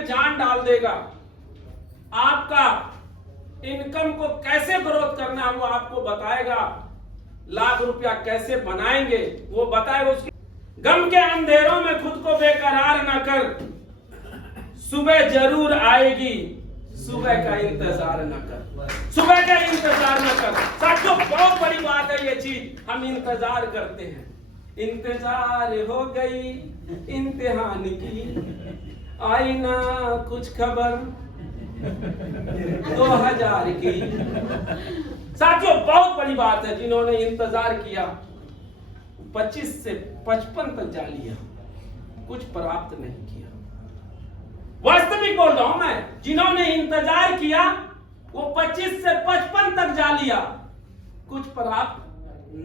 में जान डाल देगा। आपका इनकम को कैसे ग्रोथ करना है वो आपको बताएगा। लाख रुपया कैसे बनाएंगे वो बताएगा। उसके गम के अंधेरों में खुद को बेकरार ना कर, सुबह जरूर आएगी, सुबह का इंतजार न कर, सुबह का इंतजार न कर। साथियों बहुत बड़ी बात है ये चीज, हम इंतजार करते हैं। इंतजार हो गई इम्तिहान की, आई ना कुछ खबर 2000 की। साथियों बहुत बड़ी बात है, जिन्होंने इंतजार किया 25 से 55 तक जा लिया, कुछ प्राप्त नहीं किया। वास्तविक बोल रहा हूं मैं, जिन्होंने इंतजार किया वो 25 से 55 तक जा लिया, कुछ प्राप्त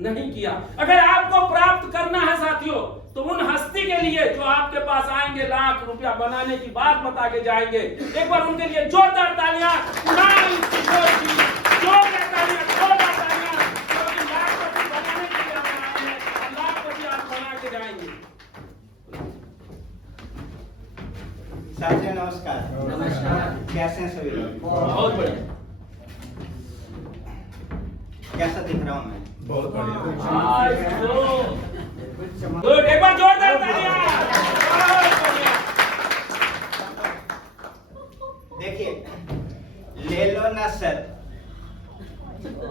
नहीं किया। अगर आपको प्राप्त करना है साथियों, तो उन हस्ती के लिए जो आपके पास आएंगे, लाख रुपया बनाने की बात बता के जाएंगे, एक बार उनके लिए जोरदार तालियां, जोरदार तालियां, क्योंकि लाखपति बनाने के लिए हम आए हैं, लाखपति आप बना के जाएंगे। साथियों नमस्कार। नमस्कार। कैसे हैं सभी लोग? बहुत बढ़िया। कैसा दिख रहा हूँ मैं? बहुत बढ़िया। गुड, एक बार जोरदार तालियां। बहुत बढ़िया। देखिए, ले लो ना सर,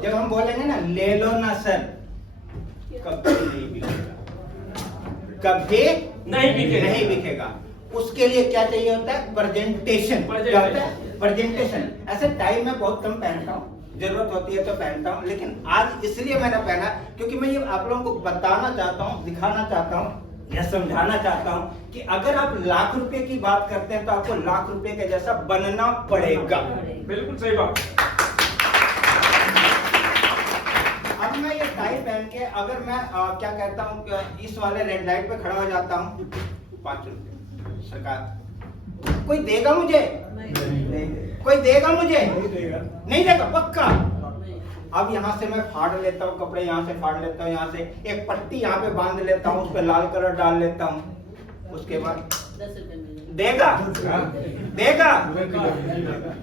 जब हम बोलेंगे ना ले लो ना सर, कभी नहीं बिकेगा, कभी नहीं बिकेगा। उसके लिए क्या चाहिए होता है? प्रेजेंटेशन। क्या होता है? प्रेजेंटेशन। ऐसे टाई मैं बहुत कम पहनता हूँ, जरूरत होती है तो पहनता हूँ, लेकिन आज इसलिए मैंने पहना क्योंकि मैं ये आप लोगों को बताना चाहता हूँ, दिखाना चाहता हूँ, यह समझाना चाहता हूँ कि अगर आप लाख रुपए की बात करते हैं तो आपको लाख रुपए के जैसा बनना पड़ेगा। बिल्कुल सही बात। अब मैं ये टाई पहन के अगर मैं क्या कहता हूँ, इस वाले रेड लाइट पे खड़ा हो जाता हूँ, 5 रुपए सरकार, कोई देगा मुझे? नहीं। कोई देगा मुझे? नहीं देगा पक्का। अब यहाँ से मैं फाड़ लेता हूँ कपड़े, यहाँ से फाड़ लेता हूँ, यहाँ से एक पट्टी यहाँ पे बांध लेता हूँ, उस पे लाल कलर डाल लेता हूँ, उसके बाद 10 रुपए देगा? देगा?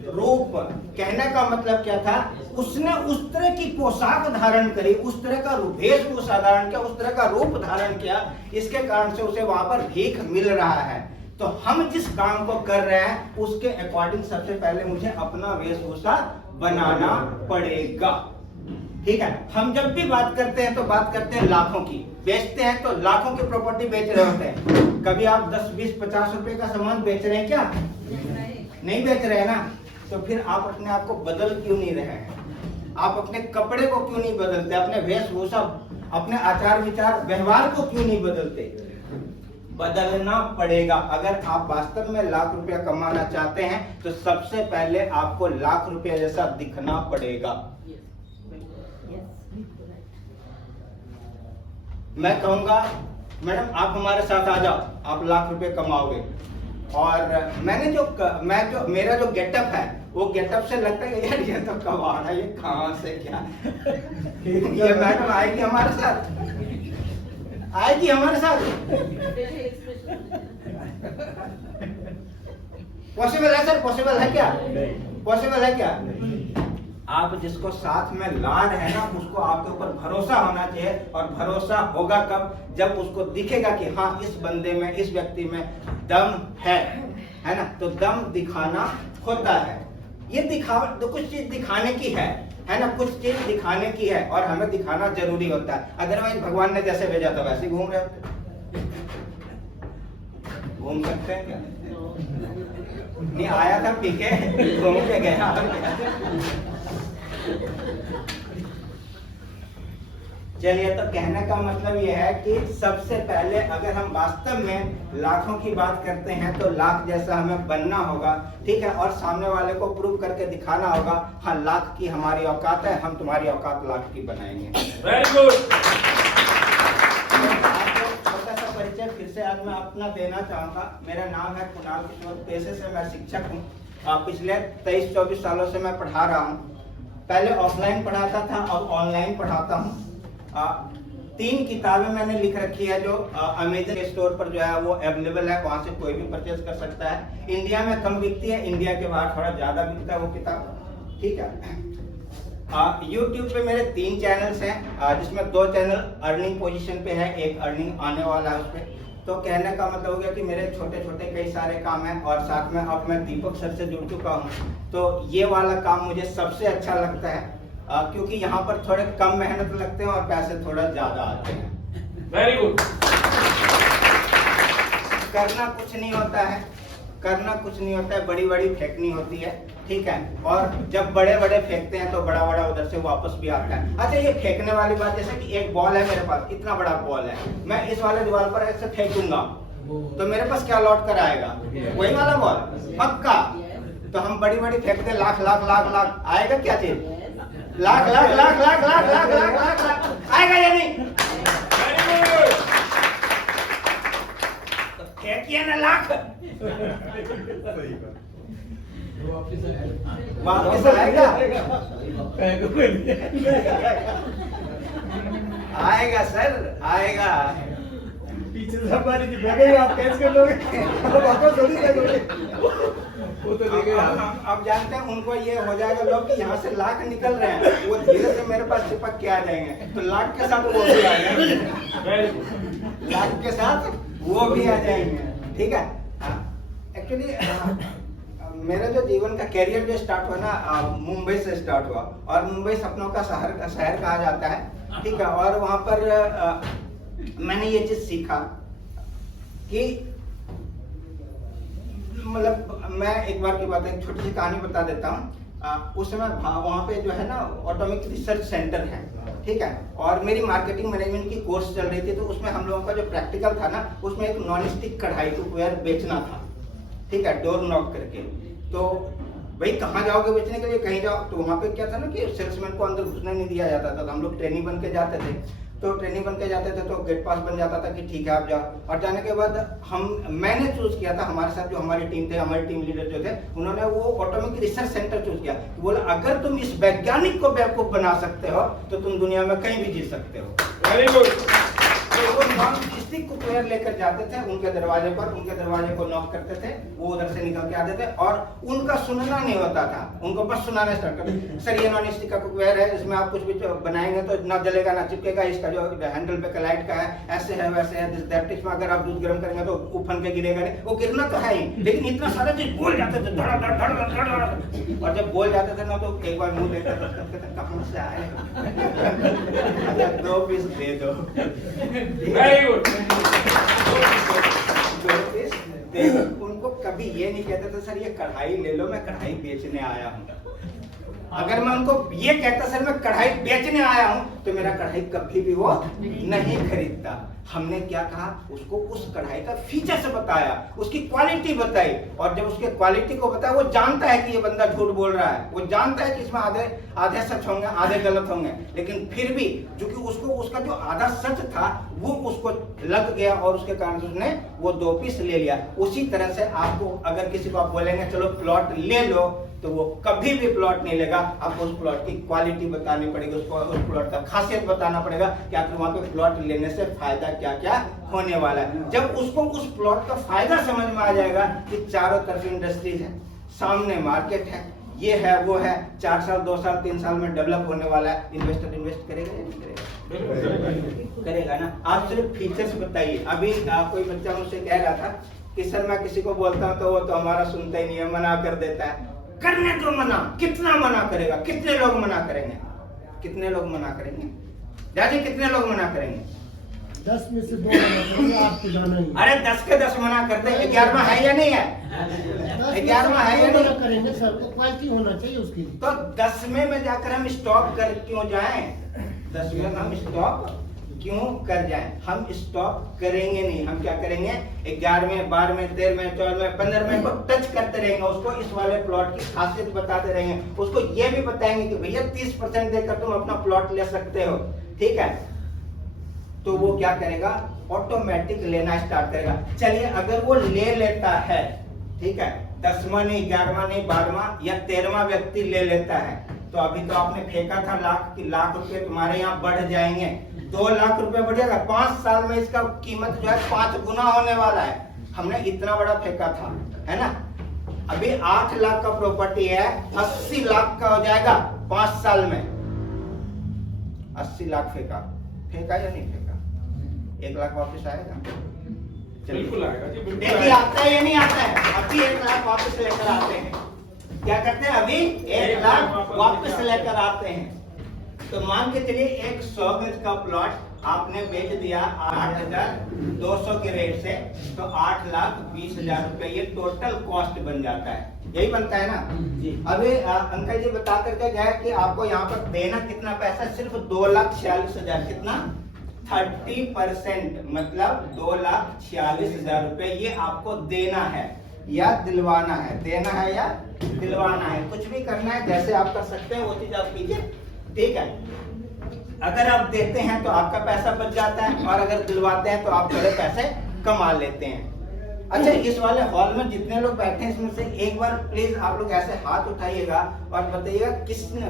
रूप कहने का मतलब क्या था? उसने उस तरह की पोशाक धारण करी, उस तरह का वेशभूषा धारण किया, उस तरह का रूप धारण किया, इसके कारण से उसे वहां पर भीख मिल रहा है। तो हम जिस काम को कर रहे हैं उसके अकॉर्डिंग सबसे पहले मुझे अपना वेशभूषा बनाना पड़ेगा। ठीक है, हम जब भी बात करते हैं तो बात करते हैं लाखों की, बेचते हैं तो लाखों की प्रॉपर्टी बेच रहे होते हैं। कभी आप 10, 20, 50 रुपए का सामान बेच रहे हैं क्या? नहीं बेच रहे हैं ना, तो फिर आप अपने आप को बदल क्यों नहीं रहे हैं? आप अपने कपड़े को क्यों नहीं बदलते? अपने वेशभूषा, अपने आचार विचार, व्यवहार को क्यों नहीं बदलते? बदलना पड़ेगा। अगर आप वास्तव में लाख रुपया कमाना चाहते हैं तो सबसे पहले आपको लाख रुपया जैसा दिखना पड़ेगा। मैं कहूंगा मैडम आप हमारे साथ आ जाओ, आप लाख रुपए कमाओगे। और मेरा जो गेटअप है वो गेटअप से लगता है यार ये तो कबाड़ है, ये कहां से क्या ये मैडम आएगी हमारे साथ, आएगी हमारे साथ। पॉसिबल है सर? पॉसिबल है क्या? पॉसिबल है क्या? आप जिसको साथ में ला रहे हैं ना, उसको आपके ऊपर भरोसा होना चाहिए। और भरोसा होगा कब? जब उसको दिखेगा कि हाँ इस बंदे में, इस व्यक्ति में दम है ना। तो दम दिखाना होता है, ये तो कुछ चीज दिखाने की है ना, कुछ चीज दिखाने की है और हमें दिखाना जरूरी होता है। अदरवाइज भगवान ने जैसे भेजा था वैसे ही घूम रहे होते। घूम सकते हैं क्या? नहीं, आया था पी के, घूम के गया। चलिए, तो कहने का मतलब यह है कि सबसे पहले अगर हम वास्तव में लाखों की बात करते हैं तो लाख जैसा हमें बनना होगा। ठीक है, और सामने वाले को प्रूव करके दिखाना होगा हाँ लाख की हमारी औकात है, हम तुम्हारी औकात लाख की बनाएंगे। Very good. छोटा सा परिचय फिर से आज मैं अपना देना चाहूंगा। मेरा नाम है कुणाल किशोर, पेशे से मैं शिक्षक हूँ। पिछले 23-24 सालों से मैं पढ़ा रहा हूँ। पहले ऑफलाइन पढ़ाता था और ऑनलाइन पढ़ाता हूँ। 3 किताबें मैंने लिख रखी है जो अमेजन स्टोर पर जो है वो अवेलेबल है, वहां से कोई भी परचेज कर सकता है। इंडिया में कम बिकती है, इंडिया के बाहर थोड़ा ज्यादा बिकता है वो किताब, ठीक है। यूट्यूब पे मेरे 3 चैनल्स हैं, जिसमें 2 चैनल अर्निंग पोजीशन पे है, एक अर्निंग आने वाला है उस पर। तो कहने का मतलब हो गया कि मेरे छोटे छोटे कई सारे काम हैं, और साथ में अब मैं दीपक सर से जुड़ चुका हूँ, तो ये वाला काम मुझे सबसे अच्छा लगता है, क्योंकि यहाँ पर थोड़े कम मेहनत लगते हैं और पैसे थोड़ा ज्यादा आते हैं। Very good. करना कुछ नहीं होता है, करना कुछ नहीं होता है, बड़ी बड़ी फेंकनी होती है, ठीक है। और जब बड़े बड़े फेंकते हैं तो बड़ा बड़ा उधर से वापस भी आता है। अच्छा, ये फेंकने वाली बात, जैसे कि एक बॉल है मेरे पास, इतना बड़ा बॉल है, मैं इस वाले दीवार पर ऐसे फेंकूंगा तो मेरे पास क्या लौट कर आएगा? वही वाला बॉल, पक्का। तो हम बड़ी बड़ी फेंकते, लाख लाख लाख लाख, आएगा क्या चीज? लाख लाख लाख लाख लाख लाख लाख लाख लाख आएगा या नहीं? फेंकिए ना लाख, वापस आएगा? आएगा सर, आएगा। पीछे से हमारी की भागेगा, आप कैच कर लोगे, वापस थोड़ी लगोगे। वो तो देखे अब जानते हैं उनको ये हो जाएगा लोग कि यहाँ से लाख निकल रहे हैं, वो धीरे से मेरे पास चिपक के आ जाएंगे, तो लाख के साथ वो भी आ जाएंगे, लाख के साथ वो भी आ जाएंगे, ठीक है। एक्चुअली मेरा जो जीवन का कैरियर जो स्टार्ट हुआ ना, मुंबई से स्टार्ट हुआ, और मुंबई सपनों का शहर कहा जाता है, ठीक है। और वहाँ पर मैंने ये चीज सीखा कि मतलब मैं एक बार की बात है, एक छोटी सी कहानी बता देता हूँ। उस समय वहाँ पे जो है ना ऑटोमिक रिसर्च सेंटर है, ठीक है, और मेरी मार्केटिंग मैनेजमेंट की कोर्स चल रही थी, तो उसमें हम लोगों का जो प्रैक्टिकल था ना, उसमें एक नॉन स्टिक कढ़ाई कुकवेयर बेचना था, ठीक है, डोर नॉक करके। तो भाई कहाँ जाओगे बेचने के लिए? कहीं जाओ। तो वहाँ पे क्या था ना कि सेल्समैन को अंदर घुसने नहीं दिया जाता था, तो हम लोग ट्रेनिंग बन के जाते थे। तो ट्रेनिंग बन के जाते थे तो गेट पास बन जाता था कि ठीक है आप जाओ। और जाने के बाद मैंने चूज किया था, हमारे साथ जो हमारी टीम थे, हमारे टीम लीडर जो थे, उन्होंने वो ऑटोमिक रिसर्च सेंटर चूज किया। बोला अगर तुम इस वैज्ञानिक को बेवकूफ बना सकते हो तो तुम दुनिया में कहीं भी जी सकते हो। Very good. तो वो नॉन स्टिक कुकवेयर लेकर जाते थे उनके दरवाजे पर, उनके दरवाजे को नॉक करते थे, वो उधर से निकल के आते थे, और उनका सुनना नहीं होता था, उनको बस सुनाना स्टार्ट करते। सर ये नॉन स्टिक का कुकवेयर है, इसमें आप कुछ भी बनाएंगे तो ना जलेगा ना चिपकेगा, इसका जो हैंडल पे लाइट का है ऐसे है वैसे है, दिस दैट, इसमें अगर आप दूध गर्म करेंगे तो उफन के गिरेगा नहीं। वो गिरना तो है ही, लेकिन इतना सारा चीज बोल जाते थे, धड़ धड़ धड़ धड़ धड़, और जब बोल जाते थे ना तो एक बार मुंह देखते थे कहां से आए, 2 पीस दे दो। Very good. उनको कभी ये नहीं कहते थे सर ये कढ़ाई ले लो, मैं कढ़ाई बेचने आया हूँ। अगर मैं उनको ये कहता सर मैं कढ़ाई बेचने आया हूँ, तो मेरा कढ़ाई कभी भी वो नहीं खरीदता। हमने क्या कहा, उसको उस कढ़ाई का फीचर्स बताया, उसकी क्वालिटी बताई, और जब उसके क्वालिटी को बताया, वो जानता है कि ये बंदा झूठ बोल रहा है, वो जानता है कि इसमें आधे सच होंगे आधे गलत होंगे, लेकिन फिर भी क्योंकि उसको उसका जो आधा सच था वो उसको लग गया, और उसके कारण उसने वो 2 पीस ले लिया। उसी तरह से आपको अगर किसी को आप बोलेंगे चलो प्लॉट ले लो, तो वो कभी भी प्लॉट नहीं लेगा। आपको उस प्लॉट की क्वालिटी बतानी पड़ेगी, उसको उस प्लॉट का खासियत बताना पड़ेगा कि आपको वहाँ पे प्लॉट लेने से फायदा क्या क्या होने वाला है। जब उसको उस प्लॉट का फायदा समझ में आ जाएगा कि चारों तरफ इंडस्ट्रीज है, सामने मार्केट है, ये है वो है, 4 साल 2 साल 3 साल में डेवलप होने वाला है, इन्वेस्टर इन्वेस्ट करेगा या नहीं करेगा? करेगा ना। आप सिर्फ फीचर्स बताइए। अभी कोई बच्चा मुझसे कह रहा था कि सर मैं किसी को बोलता हूँ तो वो तो हमारा सुनता ही नहीं है, मना कर देता है। करने दो मना, कितना मना करेगा? कितने लोग मना करेंगे? कितने लोग मना करेंगे? दादी कितने लोग मना करेंगे? 10 में से 2 आपको जाना ही। अरे 10 के 10 मना करते, 11वां है या नहीं है? 11वां है या नहीं? करेंगे सर, तो क्वालिटी होना चाहिए उसकी। तो 10वें में जाकर हम स्टॉप कर क्यों जाएं? 10वें में हम स्टॉप क्यों कर जाएं? हम स्टॉप करेंगे नहीं। हम क्या करेंगे? 11वें 12वें 13वें 14वें 15वें को टच करते रहेंगे, उसको इस वाले प्लॉट की खासियत बताते रहेंगे, उसको ये भी बताएंगे कि भैया 30% देकर तुम अपना प्लॉट ले सकते हो, ठीक है। तो वो क्या करेगा? ऑटोमेटिक लेना स्टार्ट करेगा। चलिए अगर वो ले लेता है, ठीक है, 10वां नहीं 11वां नहीं 12वां या 13वां व्यक्ति ले लेता है, तो अभी तो आपने फेंका था लाख रुपए तुम्हारे यहाँ बढ़ जाएंगे, 2 लाख रुपए बढ़ जाएगा। 5 साल में इसका कीमत जो है 5 गुना होने वाला है। हमने इतना बड़ा फेंका था, है ना। अभी 8 लाख का प्रॉपर्टी है, 80 लाख का हो जाएगा 5 साल में। 80 लाख फेंका या नहीं फेंका? 1 लाख वापस आएगा? बिल्कुल आएगा जी, बिल्कुल देखिए आएगा। आता है या नहीं आता है? अभी 1 लाख वापस लेकर आते हैं। क्या करते हैं? अभी 1 लाख वापस लेकर आते हैं। तो मान के चलिए 100 गज का प्लॉट आपने बेच दिया 8,200 के रेट से, तो 8,20,000 रुपए ये टोटल कॉस्ट बन जाता है। यही बनता है ना। अभी अंकल जी बता करके गए कि आपको यहाँ पर देना कितना पैसा? सिर्फ 2,46,000। कितना? 30%, मतलब 2,46,000 रुपए ये आपको देना है या दिलवाना है। देना है या दिलवाना है, कुछ भी करना है, जैसे आप कर सकते हैं वो चीज आप कीजिए, ठीक है। अगर आप देते हैं तो आपका पैसा बच जाता है, और अगर दिलवाते हैं तो आप थोड़े पैसे कमा लेते हैं। अच्छा, इस वाले हॉल में जितने लोग बैठे हैं इसमें से एक बार प्लीज आप लोग ऐसे हाथ उठाइएगा और बताइएगा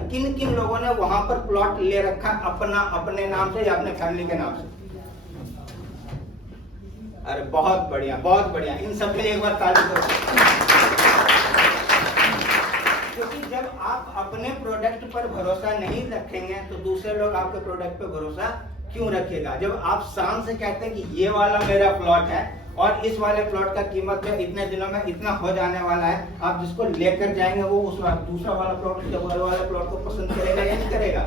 किन किन लोगों ने वहां पर प्लॉट ले रखा अपने नाम से या अपने फैमिली के नाम से। अरे बहुत बढ़िया, बहुत बढ़िया, इन सब के लिए एक बार ताली दो। क्योंकि जब आप अपने प्रोडक्ट पर भरोसा नहीं रखेंगे तो दूसरे लोग आपके प्रोडक्ट पर भरोसा क्यों रखेगा? जब आप शान से कहते हैं कि ये वाला मेरा प्लॉट है और इस वाले प्लॉट का कीमत जो इतने दिनों में इतना हो जाने वाला है, आप जिसको लेकर जाएंगे वो उस दूसरा वाला प्लॉट को पसंद करेगा या नहीं करेगा?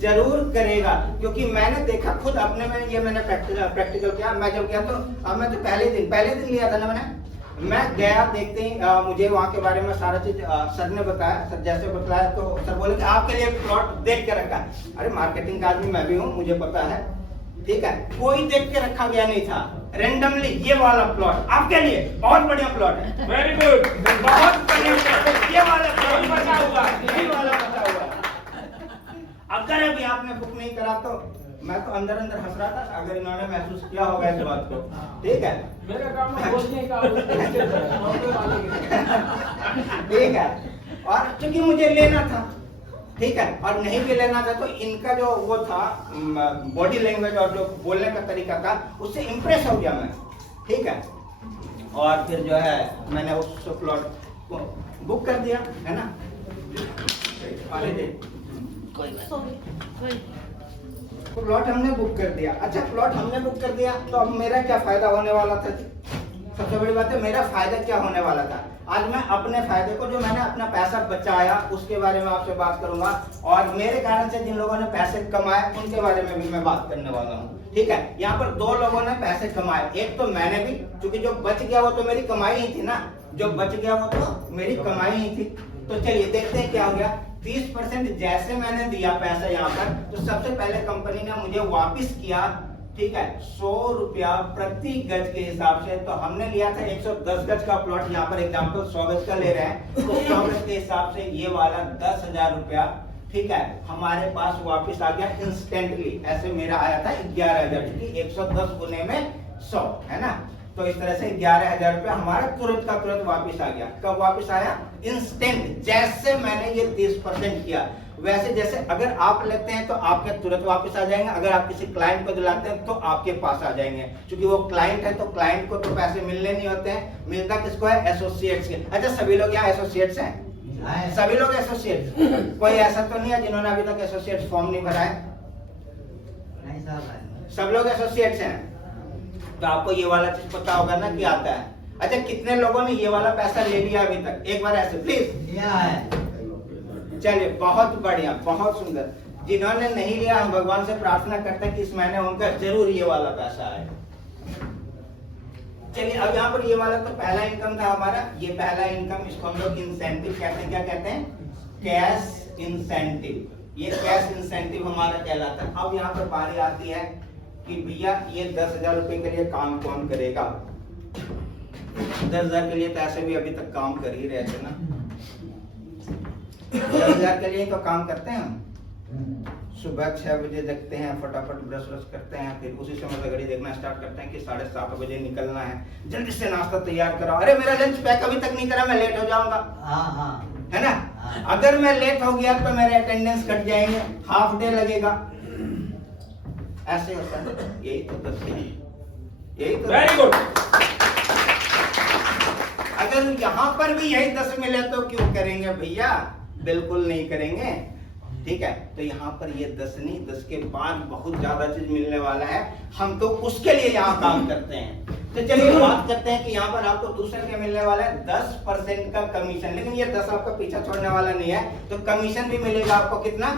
जरूर करेगा। क्योंकि मैंने देखा खुद अपने में, ये मैंने प्रैक्टिकल किया। मैं जब गया तो मैं तो पहले दिन लिया था ना मैं गया, देखते ही मुझे वहाँ के बारे में सारा चीज सर ने बताया। सर जैसे बताया तो सर बोले कि आपके लिए प्लॉट देख के रखा है। अरे मार्केटिंग का आदमी मैं भी हूँ, मुझे पता है, ठीक है। कोई देख के रखा गया नहीं था, रेंडमली ये वाला प्लॉट आपके लिए बहुत बढ़िया प्लॉट है। वेरी गुड, बहुत बढ़िया, ये वाला प्लॉट बचा हुआ, यही वाला बचा हुआ। अगर अभी आपने बुक नहीं करा तो मैं तो अंदर हंस रहा था, अगर इन्होंने महसूस किया होगा इस बात को, ठीक है। मेरा काम है बोलने का, ठीक है। और क्योंकि मुझे लेना था, ठीक है, और नहीं भी लेना था तो इनका जो वो था बॉडी लैंग्वेज और जो बोलने का तरीका था उससे इम्प्रेस हो गया मैं, ठीक है। और फिर जो है मैंने उस प्लॉट को बुक कर दिया, है ना। प्लॉट हमने बुक कर दिया। अच्छा, प्लॉट हमने बुक कर दिया तो अब मेरा क्या फायदा होने वाला था? सबसे बड़ी बात है मेरा फायदा क्या होने वाला था। आज मैं अपने फायदे को, जो मैंने अपना पैसा बचाया उसके बारे में आपसे बात करूंगा, और मेरे कारण से जिन लोगों ने पैसे कमाए उनके बारे में भी मैं बात करने वाला हूँ, ठीक है। यहाँ पर 2 लोगों ने पैसे कमाए, एक तो मैंने भी, क्योंकि जो बच गया वो तो मेरी कमाई ही थी ना, जो बच गया वो तो मेरी कमाई ही थी। तो चलिए देखते हैं क्या हो गया। 30% जैसे मैंने दिया पैसा यहाँ पर, तो सबसे पहले कंपनी ने मुझे वापस किया, ठीक है, 100 रुपया प्रति गज के हिसाब से। तो हमने लिया था 110 गज का प्लॉट, यहाँ पर एग्जांपल 100 गज का ले रहे हैं, तो 100 गज के हिसाब से ये वाला 10,000 रुपया, ठीक है, हमारे पास वापस आ गया इंस्टेंटली। ऐसे मेरा आया था 11,000, क्योंकि 110 गुने में 100 है ना। तो इस तरह से 11,000 रुपया हमारा तुरंत का तुरंत वापस आ गया। कब वापस आया? इंस्टेंट। जैसे मैंने ये 30% किया वैसे जैसे अगर आप लेते हैं तो आपके तुरंत वापस आ जाएंगे, अगर आप किसी क्लाइंट को दिलाते हैं तो आपके पास आ जाएंगे, क्योंकि वो क्लाइंट है तो क्लाइंट को तो पैसे मिलने नहीं होते हैं, मिलता किसको है? एसोसिएट्स के। अच्छा, सभी लोग यहाँ एसोसिएट्स हैं? सभी लोग एसोसिएट्स? कोई ऐसा तो नहीं है जिन्होंने अभी तक एसोसिएट्स फॉर्म नहीं भरा है? नहीं साहब, सब लोग एसोसिएट्स हैं। तो आपको ये वाला चीज पता होगा ना कि आता है। अच्छा, कितने लोगों ने ये वाला पैसा ले लिया अभी तक? एक बार ऐसे प्लीज। लिया है? चलिए, बहुत बढ़िया, बहुत सुंदर। जिन्होंने नहीं लिया, हम भगवान से प्रार्थना करते हैं कि इस महीने उनका जरूर ये वाला पैसा आए। चलिए, अब यहाँ पर ये वाला तो पहला इनकम था हमारा। ये पहला इनकम, इसको हम लोग इंसेंटिव कहते हैं। क्या कहते हैं? Cash incentive. ये कैश इंसेंटिव हमारा कहलाता है। अब यहाँ पर बारी आती है कि भैया ये 10,000 रुपए के लिए काम कौन करेगा? 10,000 के लिए तो ऐसे भी अभी तक काम कर ही रहे थे ना। 10,000 के लिए तो काम करते हैं हम। सुबह 6 बजे जगते हैं, फटाफट ब्रश करते हैं, फिर उसी समय से घड़ी देखना स्टार्ट करते हैं कि 7:30 बजे निकलना है, जल्दी से नाश्ता तैयार कराओ। अरे मेरा लंच पैक अभी तक नहीं करा, मैं लेट हो जाऊंगा, है ना। अगर मैं लेट हो गया तो मेरे अटेंडेंस कट जाएंगे, हाफ डे लगेगा। ऐसे होता है, यही तो दस है, यही तो। Very good. अगर यहाँ पर भी यही 10 मिले तो क्यों करेंगे भैया, बिल्कुल नहीं करेंगे। ठीक है, तो यहाँ पर ये 10 नहीं, 10 के बाद बहुत ज्यादा चीज मिलने वाला है, हम तो उसके लिए यहाँ काम करते हैं। तो चलिए बात करते हैं कि यहाँ पर आपको दूसरा क्या मिलने वाला है, 10% का कमीशन। लेकिन ये 10 आपका पीछा छोड़ने वाला नहीं है, तो कमीशन भी मिलेगा आपको कितना,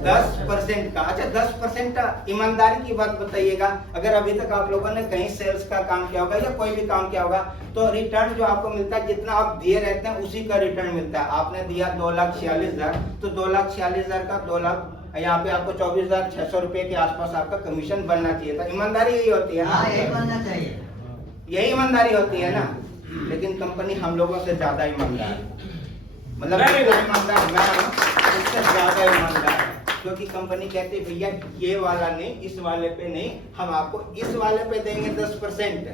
10% का। अच्छा 10% ईमानदारी की बात बताइएगा, अगर अभी तक आप लोगों ने कहीं सेल्स का काम किया होगा या कोई भी काम किया होगा, तो रिटर्न जो आपको मिलता है, जितना आप दिए रहते हैं उसी का रिटर्न मिलता है। आपने दिया 2,46,000, तो 2,46,000 का 2 लाख, यहाँ पे आपको 24,600 रुपए के आसपास आपका कमीशन बनना चाहिए था। ईमानदारी यही होती है ना, यही बनना चाहिए, यही ईमानदारी होती है ना। लेकिन कंपनी हम लोगों से ज्यादा ईमानदार है, मतलब जितना ईमानदार मैं हूं, उससे ज्यादा ईमानदार है। क्योंकि कंपनी कहती है भैया ये वाला नहीं, इस वाले पे नहीं, हम आपको इस वाले पे देंगे 10%।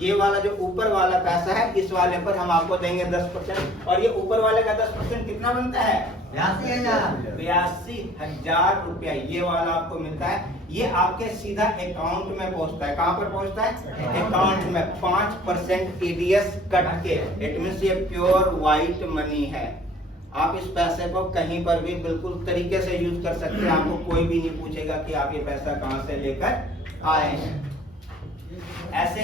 ये वाला जो ऊपर वाला पैसा है, इस वाले पर हम आपको देंगे 10%। और ये ऊपर वाले का 10% कितना बनता है, 82,000 रुपया ये वाला आपको मिलता है। ये आपके सीधा अकाउंट में पहुंचता है। कहां पर पहुंचता है, अकाउंट में 5% टीडीएस कट के। इट मींस ये प्योर व्हाइट मनी है। आप इस पैसे को कहीं पर भी बिल्कुल तरीके से यूज कर सकते हैं, आपको कोई भी नहीं पूछेगा कि आप ये पैसा कहां से लेकर आए हैं। ऐसे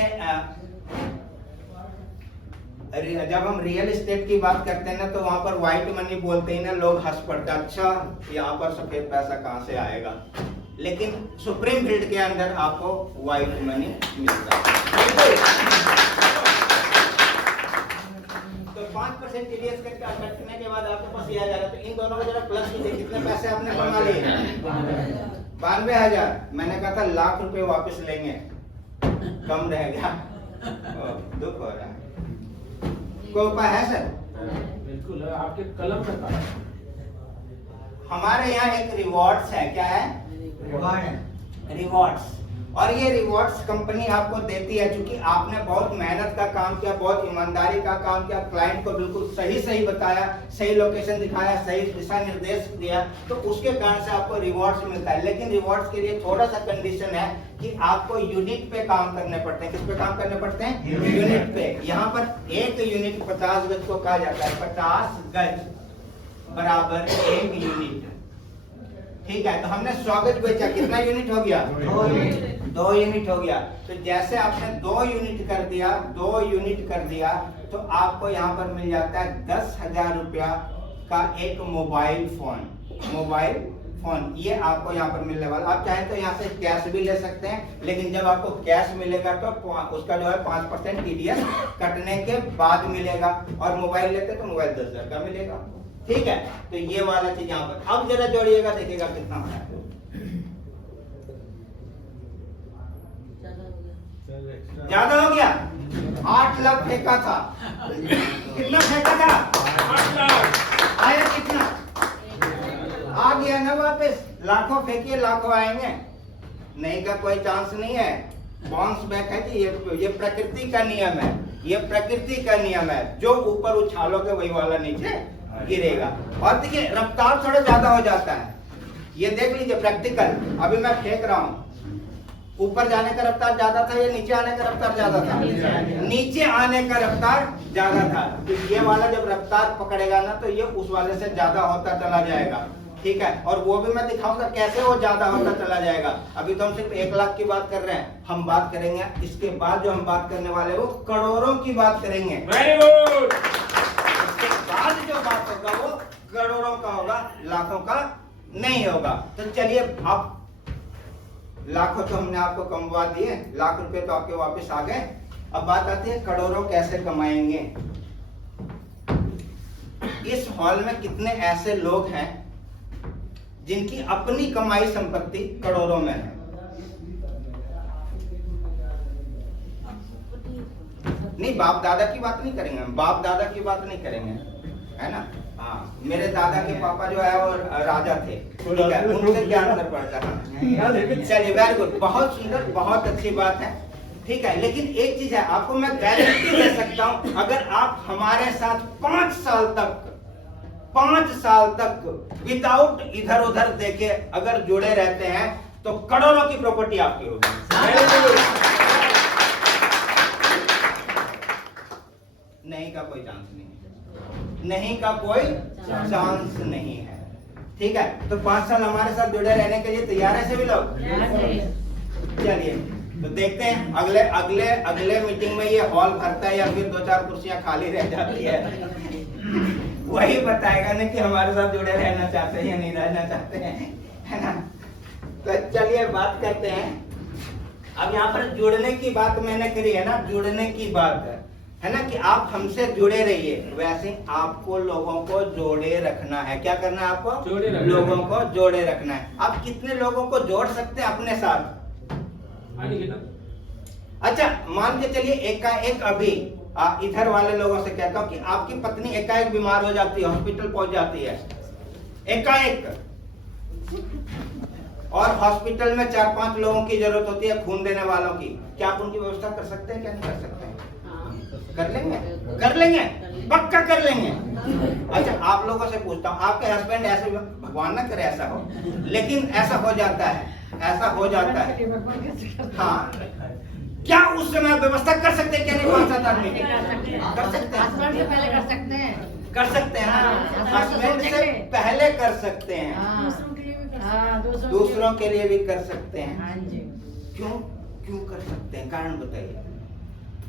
जब हम रियल एस्टेट की बात करते हैं ना, तो वहां पर व्हाइट मनी बोलते ही ना लोग हंस पड़ते हैं, अच्छा यहाँ पर सफेद पैसा कहाँ से आएगा। लेकिन सुप्रीम फील्ड के अंदर आपको व्हाइट मनी मिलता है। तो 5% टीडीएस कटने के बाद आपके पास ये आ जाएगा। तो इन दोनों को जरा प्लस कीजिए, कितने पैसे आपने कमा लिए, 92,000। मैंने कहा था लाख रुपए वापस लेंगे, कम रह गया, दुख हो रहा है। कोई उपाय है सर? बिल्कुल है, आपके कलम में था। हमारे यहाँ एक रिवॉर्ड्स है, क्या है, रिवॉर्ड्स। और ये रिवॉर्ड्स कंपनी आपको देती है, क्योंकि आपने बहुत मेहनत का काम किया, बहुत ईमानदारी का काम किया, क्लाइंट को बिल्कुल सही बताया, सही लोकेशन दिखाया, सही दिशा निर्देश दिया, तो उसके कारण से आपको रिवॉर्ड्स मिलता है। लेकिन रिवॉर्ड्स के लिए थोड़ा सा कंडीशन है कि आपको यूनिट पे काम करने पड़ते हैं। किस पे काम करने पड़ते हैं, यूनिट पे। यहाँ पर 1 यूनिट 50 गज को कहा जाता है, 50 गज बराबर 1 यूनिट। ठीक है, तो हमने 100 गज बेचा, कितना यूनिट हो गया, 2 यूनिट हो गया। तो जैसे आपने 2 यूनिट कर दिया, तो आपको यहाँ पर मिल जाता है 10,000 रुपया का एक मोबाइल फोन। ये आपको यहाँ पर मिलने वाला। आप चाहें तो यहाँ से कैश भी ले सकते हैं, लेकिन जब आपको कैश मिलेगा तो उसका जो है 5% टीडीएस कटने के बाद मिलेगा। और मोबाइल लेते तो मोबाइल 10,000 का मिलेगा। ठीक है, तो ये वाला चीज यहाँ पर। अब जरा जोड़िएगा, देखिएगा कितना होता है। ज्यादा हो गया, 8 लाख फेंका था। कितना फेंका था, 8 लाख। आया कितना, आ गया ना वापस। लाखों फेंकिए, लाखों आएंगे, नहीं का कोई चांस नहीं है। बाउंस बैक है कि ये प्रकृति का नियम है, ये प्रकृति का नियम है। जो ऊपर उछालोगे वही वाला नीचे गिरेगा। और देखिए रफ्तार थोड़ा ज्यादा हो जाता है, ये देख लीजिए प्रैक्टिकल। अभी मैं फेंक रहा हूँ, ऊपर जाने का रफ्तार ज्यादा था या नीचे आने का रफ्तार ज्यादा था, नीचे आने का रफ्तार ज्यादा था। तो ये वाला जब रफ्तार पकड़ेगा ना, तो ये उस वाले से ज्यादा होता चला जाएगा। ठीक है, और वो भी मैं दिखाऊंगा कैसे वो ज्यादा होता चला जाएगा। अभी तो हम सिर्फ 1 लाख की बात कर रहे हैं, हम बात करेंगे इसके बाद जो हम बात करने वाले वो करोड़ों की बात करेंगे। Very good. बाद जो बात होगा वो करोड़ों का होगा, लाखों का नहीं होगा। तो चलिए, आप लाखों तो हमने आपको कमवा दिए, लाख रुपए तो आपके वापस आ गए। अब बात आती है करोड़ों कैसे कमाएंगे। इस हॉल में कितने ऐसे लोग हैं जिनकी अपनी कमाई संपत्ति करोड़ों में है? नहीं, बाप दादा की बात नहीं करेंगे, हम बाप दादा की बात नहीं करेंगे, है ना। हाँ, मेरे दादा के पापा जो है वो राजा थे, ठीक है, उनसे क्या अंतर पड़ता है। चलिए, वेरी गुड, बहुत सुंदर, बहुत अच्छी बात है। ठीक है, लेकिन एक चीज है, आपको मैं गारंटी दे सकता हूं, अगर आप हमारे साथ 5 साल तक 5 साल तक विदाउट इधर उधर देखे अगर जुड़े रहते हैं तो करोड़ों की प्रॉपर्टी आपकी होगी। नहीं का कोई चांस नहीं है, नहीं का कोई चांस नहीं है। ठीक है, तो 5 साल हमारे साथ जुड़े रहने के लिए तैयार है सभी लोग? चलिए तो देखते हैं अगले अगले अगले मीटिंग में ये हॉल भरता है या फिर 2-4 कुर्सियां खाली रह जाती है, वही बताएगा ना कि हमारे साथ जुड़े रहना चाहते हैं या नहीं रहना चाहते हैं, है ना। तो चलिए बात करते हैं। अब यहाँ पर जुड़ने की बात मैंने करी है ना, जुड़ने की बात है ना, कि आप हमसे जुड़े रहिए। वैसे आपको लोगों को जोड़े रखना है। क्या करना है आपको? जोड़े रखना है। लोगों को जोड़े रखना है। आप कितने लोगों को जोड़ सकते हैं अपने साथ? अच्छा मान के चलिए एकाएक अभी इधर वाले लोगों से कहता हूँ कि आपकी पत्नी एकाएक बीमार हो जाती है, हॉस्पिटल पहुंच जाती है एकाएक, और हॉस्पिटल में 4-5 लोगों की जरूरत होती है खून देने वालों की। क्या आप उनकी व्यवस्था कर सकते हैं? क्या नहीं कर सकते हैं? कर लेंगे? कर लेंगे, पक्का कर लेंगे। अच्छा आप लोगों से पूछता हूँ, आपके हस्बैंड ऐसे, भगवान ना करे ऐसा हो, लेकिन ऐसा हो जाता है, ऐसा हो जाता है, हाँ, क्या उस समय व्यवस्था कर सकते हैं? क्या नहीं? 5-7 आदमी कर सकते हैं, हस्बैंड से पहले कर सकते हैं, कर सकते हैं, हस्बैंड से पहले कर सकते हैं, दूसरों के लिए भी कर सकते हैं। क्यों क्यों कर सकते हैं? कारण बताइए।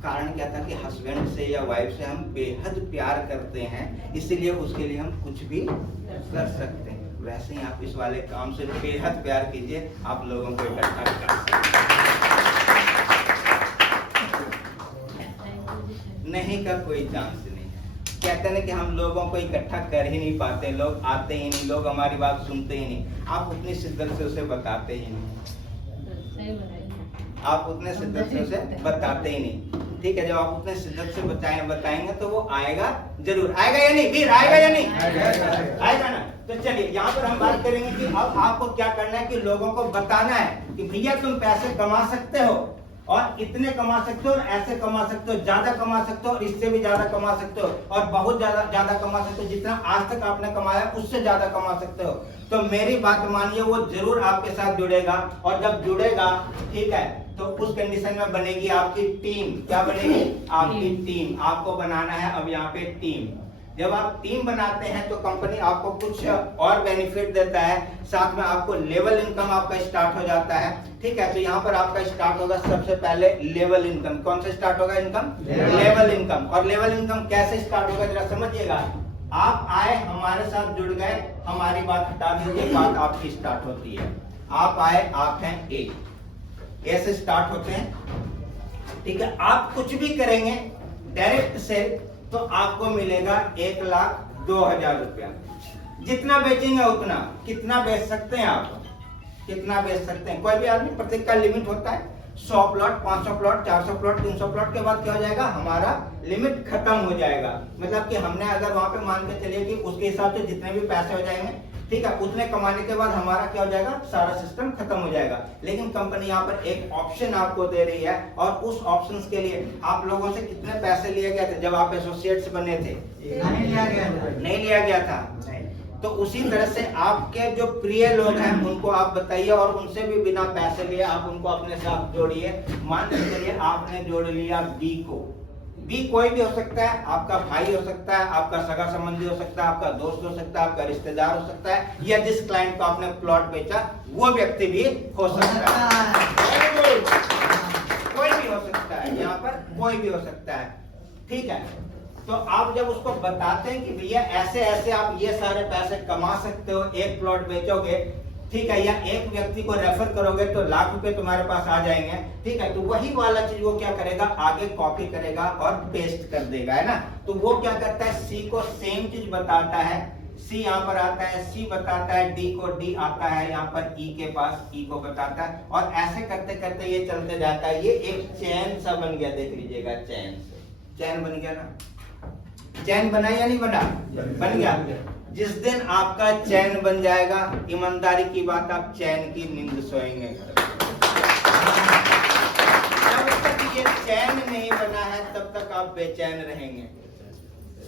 कारण क्या था कि हस्बैंड से या वाइफ से हम बेहद प्यार करते हैं, इसलिए उसके लिए हम कुछ भी कर सकते हैं। वैसे ही आप इस वाले काम से बेहद प्यार कीजिए, आप लोगों को इकट्ठा कर सकते हैं। नहीं का कोई चांस नहीं है। कहते हैं कि हम लोगों को इकट्ठा कर ही नहीं पाते, लोग आते ही नहीं, लोग हमारी बात सुनते ही नहीं। आप उतनी शिद्दत से उसे बताते ही नहीं, आप उतने शिद्दत से उसे बताते ही नहीं। ठीक है, जब आप उतने शिद्दत से बताएंगे तो वो आएगा जरूर। आएगा या नहीं वीर? आएगा या नहीं? आएगा ना। तो चलिए यहाँ पर हम बात करेंगे कि अब आपको क्या करना है, कि लोगों को बताना है कि भैया तुम पैसे कमा सकते हो, और इतने कमा सकते हो, और ऐसे कमा सकते हो, ज्यादा कमा सकते हो, और इससे भी ज्यादा कमा सकते हो, और बहुत ज्यादा कमा सकते हो। जितना आज तक आपने कमाया उससे ज्यादा कमा सकते हो। तो मेरी बात मानिए, वो जरूर आपके साथ जुड़ेगा, और जब जुड़ेगा ठीक है तो उस कंडीशन में बनेगी आपकी टीम। क्या बनेगी? आपकी टीम। आपको बनाना है अब यहाँ पे टीम। जब आप टीम बनाते हैं तो कंपनी आपको कुछ और बेनिफिट देता है, साथ में आपको लेवल इनकम आपका स्टार्ट हो जाता है। ठीक है, तो यहाँ पर आपका स्टार्ट होगा सबसे पहले लेवल इनकम। कौन से स्टार्ट होगा इनकम? Level income. और लेवल इनकम कैसे स्टार्ट होगा जरा समझिएगा। आप आए, हमारे साथ जुड़ गए, हमारी बात हटा दीजिए, बात आपकी स्टार्ट होती है। आप आए, आप हैं ए से स्टार्ट होते हैं। ठीक है, आप कुछ भी करेंगे डायरेक्ट से तो आपको मिलेगा 1,02,000 रुपया। जितना बेचेंगे उतना। कितना बेच सकते हैं आप? कितना बेच सकते हैं? कोई भी आदमी, प्रत्येक का लिमिट होता है। 100 प्लॉट, 500 प्लॉट, 400 प्लॉट, 300 प्लॉट के बाद क्या हो जाएगा? हमारा लिमिट खत्म हो जाएगा। मतलब कि हमने अगर वहां पे मान के चलिए कि उसके हिसाब से जितने भी पैसे हो जाएंगे, ठीक है, उतने कमाने के बाद हमारा क्या हो जाएगा? सारा सिस्टम खत्म हो जाएगा। लेकिन कंपनी यहाँ पर एक ऑप्शन आपको दे रही है, और उस ऑप्शन के लिए आप लोगों से कितने पैसे लिए गए थे जब आप एसोसिएट्स बने थे? नहीं लिया गया था। नहीं लिया गया था। तो उसी तरह से आपके जो प्रिय लोग हैं उनको आप बताइए, और उनसे भी बिना पैसे लिए आप उनको अपने साथ जोड़िए। मान के चलिए आपने जोड़ लिया बी को। बी कोई भी हो सकता है, आपका भाई हो सकता है, आपका सगा संबंधी हो सकता है, आपका दोस्त हो सकता है, आपका रिश्तेदार हो सकता है, या जिस क्लाइंट को आपने प्लॉट बेचा वो व्यक्ति भी हो सकता है। कोई भी हो सकता है, यहाँ पर कोई भी हो सकता है। ठीक है, तो आप जब उसको बताते हैं कि भैया ऐसे ऐसे आप ये सारे पैसे कमा सकते हो, एक प्लॉट बेचोगे, ठीक है, या एक व्यक्ति को रेफर करोगे तो लाख रुपए तुम्हारे पास आ जाएंगे। ठीक है, तो वही वाला चीज वो क्या करेगा? आगे कॉपी करेगा और पेस्ट कर देगा, है ना। तो वो क्या करता है? सी को सेम चीज बताता है, सी यहाँ पर आता है, सी बताता है, डी को डी आता है, यहाँ पर ई के पास ई को बताता है, और ऐसे करते करते ये चलते जाता है। ये एक चैन सा बन गया, देख लीजिएगा, चैन से चैन बन गया ना। चैन बना या नहीं बना? बन गया। जिस दिन आपका चैन बन जाएगा, ईमानदारी की बात, आप चैन की नींद सोएंगे। जब तक ये चैन नहीं बना है तब तक आप बेचैन रहेंगे।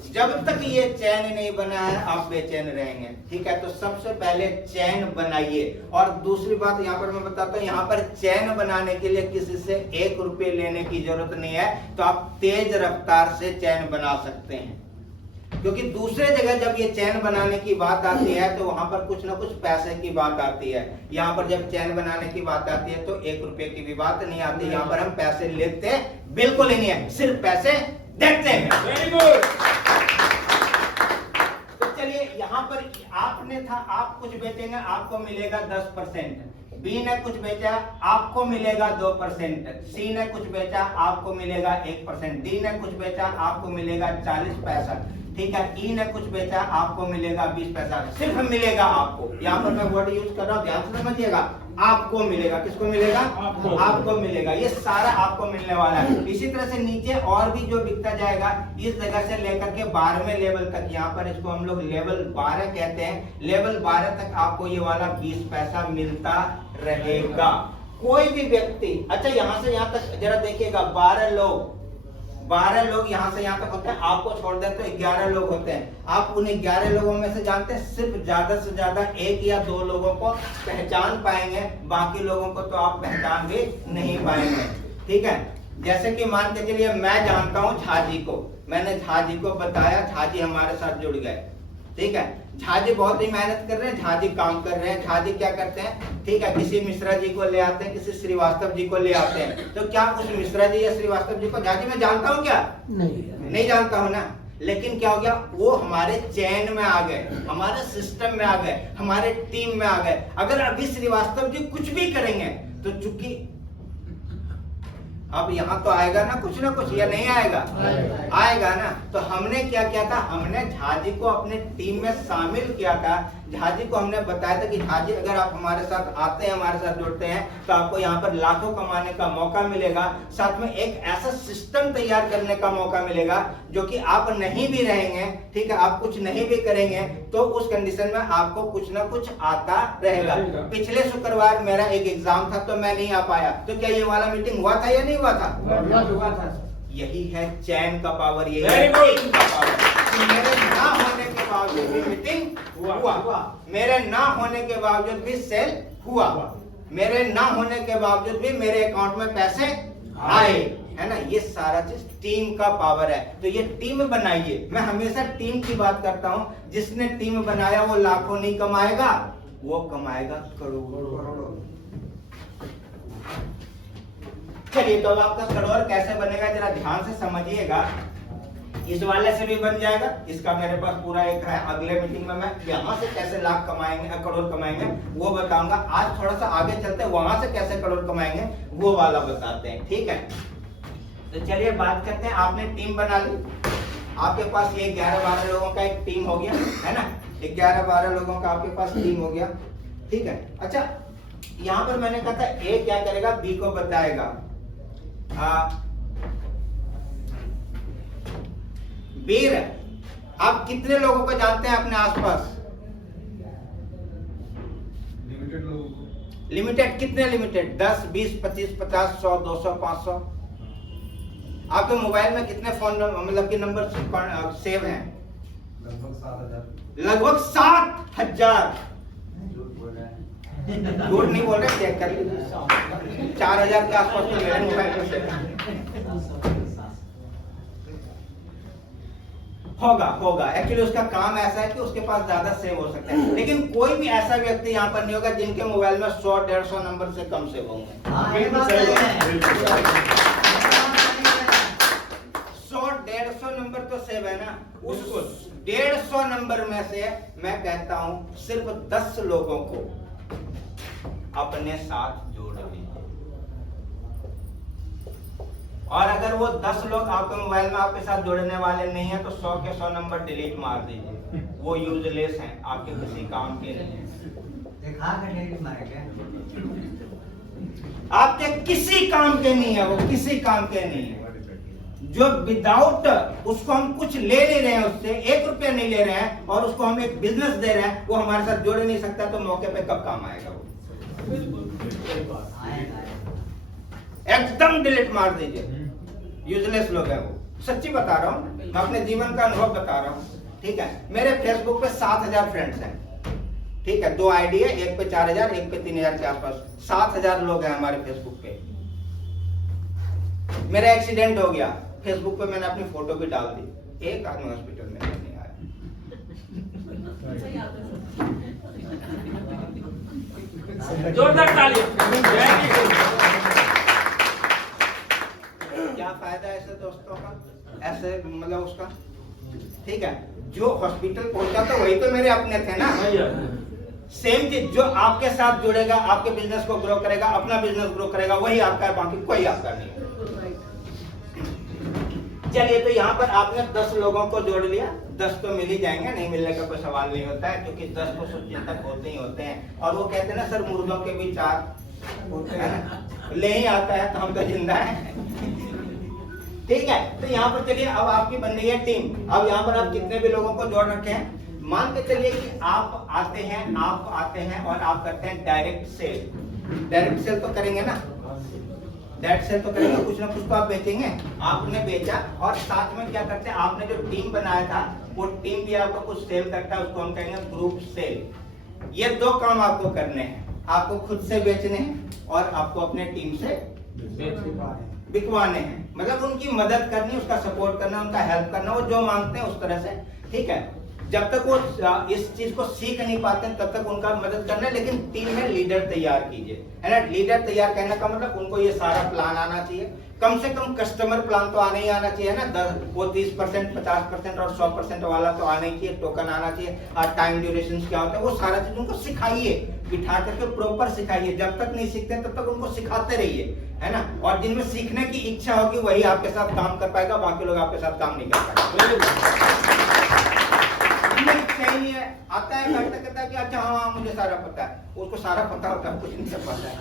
जब तक ये चैन नहीं बना है आप बेचैन रहेंगे, ठीक है। तो सबसे पहले चैन बनाइए। और दूसरी बात यहाँ पर मैं बताता हूँ, यहाँ पर चैन बनाने के लिए किसी से 1 रुपये लेने की जरूरत नहीं है। तो आप तेज रफ्तार से चैन बना सकते हैं, क्योंकि दूसरे जगह जब ये चैन बनाने की बात आती है तो वहां पर कुछ ना कुछ पैसे की बात आती है। यहाँ पर जब चैन बनाने की बात आती है तो 1 रुपये की भी बात नहीं आती। यहाँ पर हम पैसे लेते बिल्कुल ही नहीं है, सिर्फ पैसे देते हैं। Very good. तो चलिए, यहाँ पर आपने था, आप कुछ बेचेंगे आपको मिलेगा 10%, बी ने कुछ बेचा आपको मिलेगा 2%, सी ने कुछ बेचा आपको मिलेगा 1%, डी ने कुछ बेचा आपको मिलेगा 40 पैसा, ठीक है। ई ने कुछ बेचा आपको मिलेगा 20 पैसा, सिर्फ मिलेगा आपको। यहाँ पर मैं वर्ड यूज कर रहा हूँ, ध्यान से समझिएगा। आपको मिलेगा, किसको मिलेगा? आपको मिलेगा। ये सारा आपको मिलने वाला है। इसी तरह से नीचे और भी जो बिकता जाएगा, इस जगह से लेकर के 12वें लेवल तक, यहाँ पर इसको हम लोग लेवल 12 कहते हैं। लेवल 12 तक आपको ये वाला 20 पैसा मिलता रहेगा। कोई भी व्यक्ति, अच्छा यहाँ से यहाँ तक जरा देखिएगा, 12 लोग यहाँ से यहाँ तक होते हैं। आपको छोड़ दें तो 11 लोग होते हैं। आप उन 11 लोगों में से जानते हैं सिर्फ ज्यादा से ज्यादा 1 या 2 लोगों को पहचान पाएंगे, बाकी लोगों को तो आप पहचान भी नहीं पाएंगे, ठीक है। जैसे कि मान के चलिए मैं जानता हूँ झा जी को, मैंने झा जी को बताया, झा जी हमारे साथ जुड़ गए, ठीक है। झा जी बहुत ही मेहनत कर रहे हैं, झा जी काम कर रहे हैं। झा जी क्या करते हैं, ठीक है, किसी मिश्रा जी को ले आते हैं, किसी श्रीवास्तव जी को ले आते हैं। तो क्या उस मिश्रा जी या श्रीवास्तव जी को झा जी मैं जानता हूँ क्या? नहीं जानता हूँ ना। लेकिन क्या हो गया, वो हमारे चैन में आ गए, हमारे सिस्टम में आ गए, हमारे टीम में आ गए। अगर अभी श्रीवास्तव जी कुछ भी करेंगे तो चूंकि अब यहाँ तो आएगा ना कुछ, या नहीं आएगा? आएगा ना। तो हमने क्या किया था, हमने झा जी को अपने टीम में शामिल किया था। झा जी को हमने बताया था कि झा जी अगर आप हमारे साथ आते हैं, हमारे साथ जुड़ते हैं, तो आपको यहाँ पर लाखों कमाने का मौका मिलेगा। साथ में एक ऐसा सिस्टम तैयार करने का मौका मिलेगा जो कि आप नहीं भी रहेंगे, ठीक है, आप कुछ नहीं भी करेंगे तो उस कंडीशन में आपको कुछ ना कुछ आता रहेगा। पिछले शुक्रवार मेरा एक एग्जाम था तो मैं नहीं आ पाया, तो क्या ये वाला मीटिंग हुआ था या नहीं हुआ था? हुआ था। यही है चैन का पावर, यही है टीम का पावर। मेरे ना होने के बावजूद भी मीटिंग हुआ, मेरे ना होने के बावजूद भी सेल हुआ, मेरे ना होने के बावजूद भी मेरे अकाउंट में पैसे आए, है ना। ये सारा चीज टीम का पावर है। तो ये टीम बनाइए। मैं हमेशा टीम की बात करता हूँ। जिसने टीम बनाया वो लाखों नहीं कमाएगा, वो कमाएगा करोड़ों। चलिए, तो अब आपका करोड़ कैसे बनेगा जरा ध्यान से समझिएगा। इस वाले से भी बन जाएगा, इसका मेरे पास पूरा एक है। अगले मीटिंग में मैं यहाँ से कैसे लाख कमाएंगे, करोड़ कमाएंगे वो बताऊंगा। आज थोड़ा सा आगे चलते हैं, वहां से कैसे करोड़ कमाएंगे वो वाला बताते हैं, ठीक है। तो चलिए बात करते हैं। आपने टीम बना ली, आपके पास ये 11-12 लोगों का एक टीम हो गया, है ना। 11-12 लोगों का आपके पास टीम हो गया, ठीक है। अच्छा, यहाँ पर मैंने कहा था ए क्या करेगा, बी को बताएगा। बीर, आप कितने लोगों को जानते हैं अपने आसपास? लिमिटेड लोगों को। लिमिटेड कितने? लिमिटेड 10, 20, 25, 50, 100, 200, 500। आपके मोबाइल में कितने फोन मतलब कि नंबर सेव हैं? लगभग 7,000। लगभग 7,000। झूठ नहीं बोल रहे, चेक कर लीजिए। 4,000 के आसपास तो मेरे मोबाइल में होगा। एक्चुअली उसका काम ऐसा है कि उसके पास ज्यादा सेव हो सकता है। लेकिन कोई भी ऐसा व्यक्ति यहाँ पर नहीं होगा जिनके मोबाइल में 100-150 नंबर से कम सेव होंगे। 100-150 नंबर तो सेव है ना। उस 150 नंबर में से मैं कहता हूँ सिर्फ 10 लोगों को अपने साथ जोड़ लीजिए। और अगर वो 10 लोग आपके मोबाइल में आपके साथ जुड़ने वाले नहीं है तो 100 के 100 नंबर डिलीट मार दीजिए। वो यूजलेस हैं, आपके किसी काम के नहीं है। आपके किसी काम के नहीं है, वो किसी काम के नहीं है। जो विदाउट उसको हम कुछ ले रहे हैं, उससे 1 रुपया नहीं ले रहे हैं और उसको हम एक बिजनेस दे रहे हैं, वो हमारे साथ जुड़ नहीं सकता, तो मौके पे कब काम आएगा वो? एकदम डिलीट मार दीजिए, यूजलेस लोग है वो। सच्ची बता रहा हूँ, मैं अपने जीवन का अनुभव बता रहा हूँ। ठीक है, मेरे फेसबुक पे 7,000 फ्रेंड्स हैं। ठीक है, 2 आईडी है, एक पे 4,000, एक पे 3,000 के आसपास। 7,000 लोग हैं हमारे फेसबुक पे। मेरा एक्सीडेंट हो गया, फेसबुक पे मैंने अपनी फोटो भी डाल दी, एक आदमी हॉस्पिटल में नहीं आया। जोरदार तालियां। क्या फायदा ऐसे दोस्तों का, ऐसे मतलब उसका। ठीक है, जो हॉस्पिटल पहुंचा तो वही तो मेरे अपने थे ना। सेम चीज, जो आपके साथ जुड़ेगा, आपके बिजनेस को ग्रो करेगा, अपना बिजनेस ग्रो करेगा, वही आपका है, बाकी कोई आपका नहीं है। चलिए, तो यहाँ पर आपने 10 लोगों को जोड़ लिया, 10 तो मिल ही जाएंगे, नहीं मिलने का कोई सवाल नहीं होता है, क्योंकि 10 तो शुभचिंतक होते ही होते हैं। और वो कहते हैं ना सर, मुर्दों के भी 4 होते हैं ना, ले ही आता है तो हम तो जिंदा है। ठीक है, तो यहाँ पर चलिए, अब आपकी बन रही है टीम। अब यहाँ पर आप जितने भी लोगों को जोड़ रखे हैं, मान के चलिए कि आप आते हैं और आप करते हैं डायरेक्ट सेल। डायरेक्ट सेल तो करेंगे ना, डायरेक्ट सेल तो करेंगे, कुछ ना कुछ तो आप बेचेंगे। आपने बेचा और साथ में क्या करते हैं, आपने जो टीम बनाया था वो टीम भी आपको कुछ सेल करता है, उसको हम कहेंगे ग्रुप सेल। ये 2 काम आपको करने हैं, आपको खुद से बेचने हैं और आपको अपने टीम से बिकवाने हैं। मतलब उनकी मदद करनी, उसका सपोर्ट करना, उनका हेल्प करना, वो जो मांगते हैं उस तरह से। ठीक है, जब तक वो इस चीज को सीख नहीं पाते तब तक उनका मदद करना है, लेकिन टीम में लीडर तैयार कीजिए, है ना। लीडर तैयार करने का मतलब उनको ये सारा प्लान आना चाहिए, कम से कम कस्टमर प्लान तो आना ही आना चाहिए ना। वो 30%, 50% और 100% वाला तो आना ही चाहिए, टोकन आना चाहिए, और टाइम ड्यूरेशन क्या होता है, वो सारा चीज उनको सिखाइए, बिठा करके प्रॉपर सिखाइए। जब तक नहीं सीखते तब तक उनको सिखाते रहिए, है ना। और जिनमें सीखने की इच्छा होगी वही आपके साथ काम कर पाएगा, बाकी लोग आपके साथ काम नहीं कर पाएंगे। चाहिए आता है, कहता है कि अच्छा हाँ मुझे सारा पता है, उसको सारा पता होता है, कुछ नहीं कर पाता है,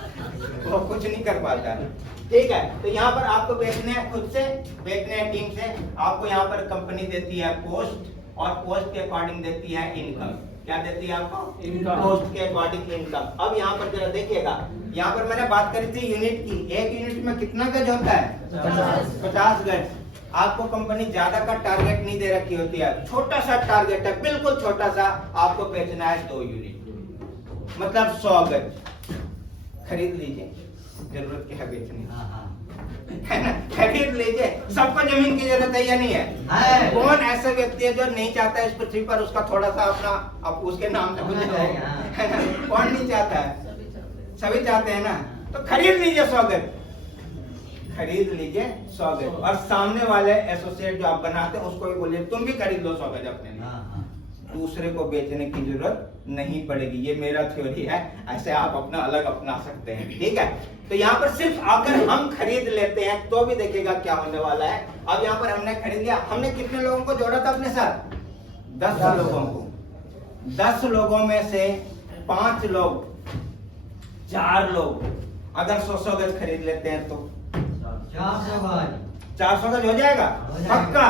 वो कुछ नहीं कर पाता है। ठीक है, तो यहाँ पर आपको बेचने हैं, खुद से बेचने हैं, टीम से। आपको यहाँ पर कंपनी देती है पोस्ट, और पोस्ट के अकॉर्डिंग देती है इनकम। क्या देती है आपको? इनकम। पोस्ट के अकॉर्डिंग इनकम। अब यहाँ पर जरा देखिएगा, यहाँ पर मैंने बात करी थी यूनिट की। एक यूनिट में कितना गज होता है? 50 गज। आपको कंपनी ज्यादा का टारगेट नहीं दे रखी होती है, छोटा सा टारगेट है, बिल्कुल छोटा सा। आपको बेचना है 2 यूनिट, मतलब 100 गज। खरीद लीजिए, जरूरत क्या है बेचने, है ना, खरीद लीजिए। सबको जमीन की जरूरत है या नहीं है? कौन ऐसा व्यक्ति है जो नहीं चाहता है इस पृथ्वी पर उसका थोड़ा सा अपना अब उसके नाम से हो जाए, है ना? कौन नहीं चाहता है? सभी चाहते हैं ना। तो खरीद लीजिए 100 गज, खरीद लीजिए 100 गज। और सामने वाले एसोसिएट जो आप बनाते हैं उसको भी बोलिए तुम भी खरीद लो 100 गज अपने लिए। दूसरे को बेचने की जरूरत नहीं पड़ेगी, ये मेरा थ्योरी है, ऐसे आप अपना अलग अपना सकते हैं। ठीक है, तो यहाँ पर सिर्फ अगर हम खरीद लेते हैं तो भी देखिएगा क्या होने वाला है। अब यहाँ पर हमने खरीद लिया, हमने कितने लोगों को जोड़ा था अपने साथ? 10 लोगों को। 10 लोगों में से 5 लोग, 4 लोग अगर 100 गज खरीद लेते हैं तो 400 गज हो जाएगा पक्का?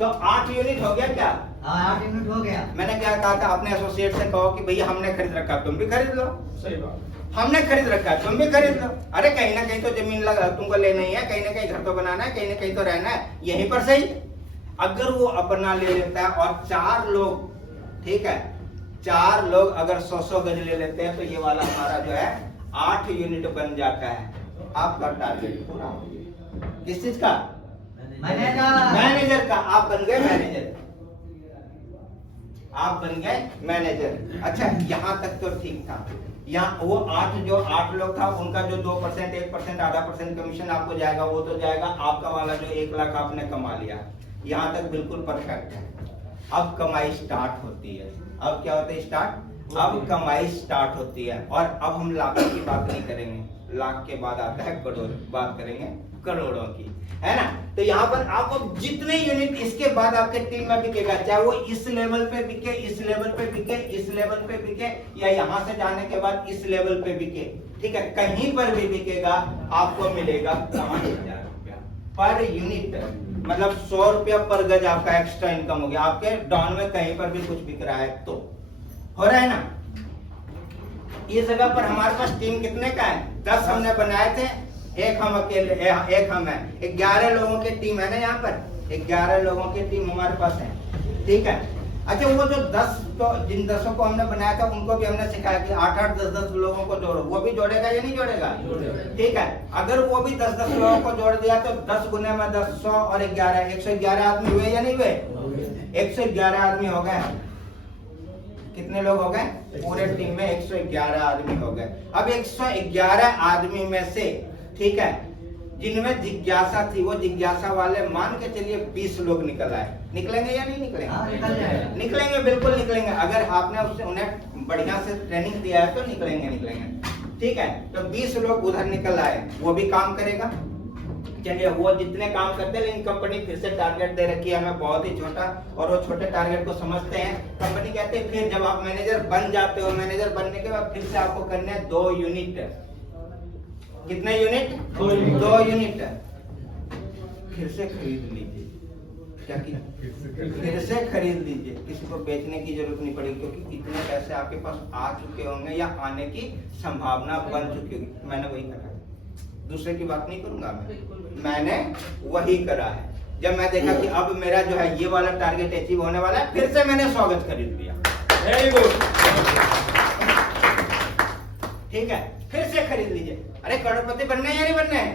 तो 8 यूनिट हो गया क्या? 8 यूनिट हो गया। मैंने क्या कहा था, अपने एसोसिएट से कहो कि भैया हमने खरीद रखा, तुम भी खरीद लो। सही बात। हमने खरीद रखा है, तुम भी खरीद लो। अरे कहीं ना कहीं तो जमीन लगा तुमको लेना ही है, कहीं ना कहीं घर तो बनाना है, कहीं ना कहीं तो रहना है, यहीं पर सही। अगर वो अपना ले लेता है और 4 लोग, ठीक है, 4 लोग अगर 100 गज ले लेते हैं तो ये वाला हमारा जो है 8 यूनिट बन जाता है। आपका टारगेट पूरा हो गया। किस चीज का? मैनेजर का। आप बन गए मैनेजर, आप बन गए मैनेजर। अच्छा, यहाँ तक तो ठीक था। यहाँ वो 8 लोग था, उनका जो 2%, 1%, आधा % कमीशन आपको जाएगा, वो तो जाएगा। आपका वाला जो 1 लाख आपने कमा लिया, यहाँ तक बिल्कुल परफेक्ट है। अब कमाई स्टार्ट होती है। अब क्या होता है? स्टार्ट। अब कमाई स्टार्ट होती है। और अब हम लाखों की बात नहीं करेंगे, लाख के बाद आता है करोड़, बात करेंगे करोड़ों की, है ना। तो यहाँ पर आप जितने यूनिट इसके बाद आपके टीम में बिकेगा, चाहे वो इस लेवल पे बिके, इस लेवल पे बिके, इस लेवल पे बिके, या यहाँ से जाने के बाद इस लेवल पे बिके, ठीक है, कहीं पर भी बिकेगा आपको मिलेगा 5000 रुपया पर यूनिट। मतलब 100 रुपया पर गज आपका एक्स्ट्रा इनकम हो गया। आपके डाउन में कहीं पर भी कुछ बिक रहा है तो हो रहा है ना। इस जगह पर हमारे पास टीम कितने का है? 10 हमने बनाए थे, एक हम अकेले, एक हम है, 11 लोगों की टीम है ना यहाँ पर, 11 लोगों की टीम हमारे पास है, ठीक है। अच्छा वो जो 10 तो जिन 10 को हमने बनाया था उनको भी हमने सिखाया कि 8-8, 10-10 लोगों को जोड़ो, वो भी जोड़ेगा या नहीं जोड़ेगा? ठीक है। अगर वो भी 10-10 लोगों को जोड़ दिया तो 10 गुने में 10, 100 और 11, 111 आदमी हुए या नहीं हुए? 111 आदमी हो गए। कितने लोग हो गए? पूरे टीम में 111 आदमी हो गए। अब 111 आदमी में से, ठीक है, जिनमें जिज्ञासा थी वो जिज्ञासा वाले मान के चलिए 20 लोग निकल आए। निकलेंगे या नहीं निकलेंगे? निकलेंगे, बिल्कुल निकलेंगे। अगर आपने उससे उन्हें बढ़िया से ट्रेनिंग दिया है तो निकलेंगे। ठीक है, तो 20 लोग उधर निकल आए, वो भी काम करेगा। चलिए वो जितने काम करते हैं, लेकिन कंपनी फिर से टारगेट दे रखी है हमें बहुत ही छोटा, और वो छोटे टारगेट को समझते हैं। कंपनी कहते हैं फिर जब आप मैनेजर बन जाते हो, मैनेजर बनने के बाद फिर से आपको करने हैं 2 यूनिट। कितने यूनिट? 2 यूनिट। फिर से खरीद लीजिए। क्या किया? फिर से खरीद लीजिए। किसी को बेचने की जरूरत नहीं पड़ेगी, क्योंकि इतने पैसे आपके पास आ चुके होंगे या आने की संभावना बन चुकी होगी। मैंने वही करा है, दूसरे की बात नहीं करूंगा मैंने वही करा है। जब मैं देखा कि अब मेरा जो है ये वाला टारगेट अचीव होने वाला है, फिर से मैंने स्वागत खरीद लिया। Very good. ठीक है, फिर से खरीद लीजिए। अरे करोड़पति बनना है या नहीं बनना है?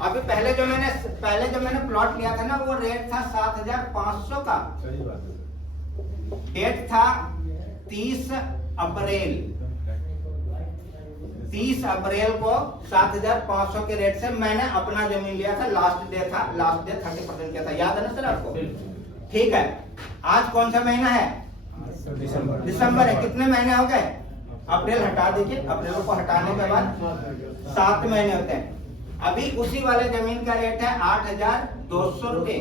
अभी पहले जो मैंने प्लॉट लिया था ना, वो रेट था 7,500 का। डेट था 30 अप्रैल। 30 अप्रैल को 7,500 के रेट से मैंने अपना जमीन लिया था। लास्ट डे 30% किया था, याद है ना सर आपको? ठीक है, आज कौन सा महीना है? दिसंबर है। कितने महीने हो गए? अप्रैल हटा दीजिए, अप्रैल को हटाने के बाद 7 महीने होते हैं। अभी उसी वाले जमीन का रेट है 8,200 रुपए।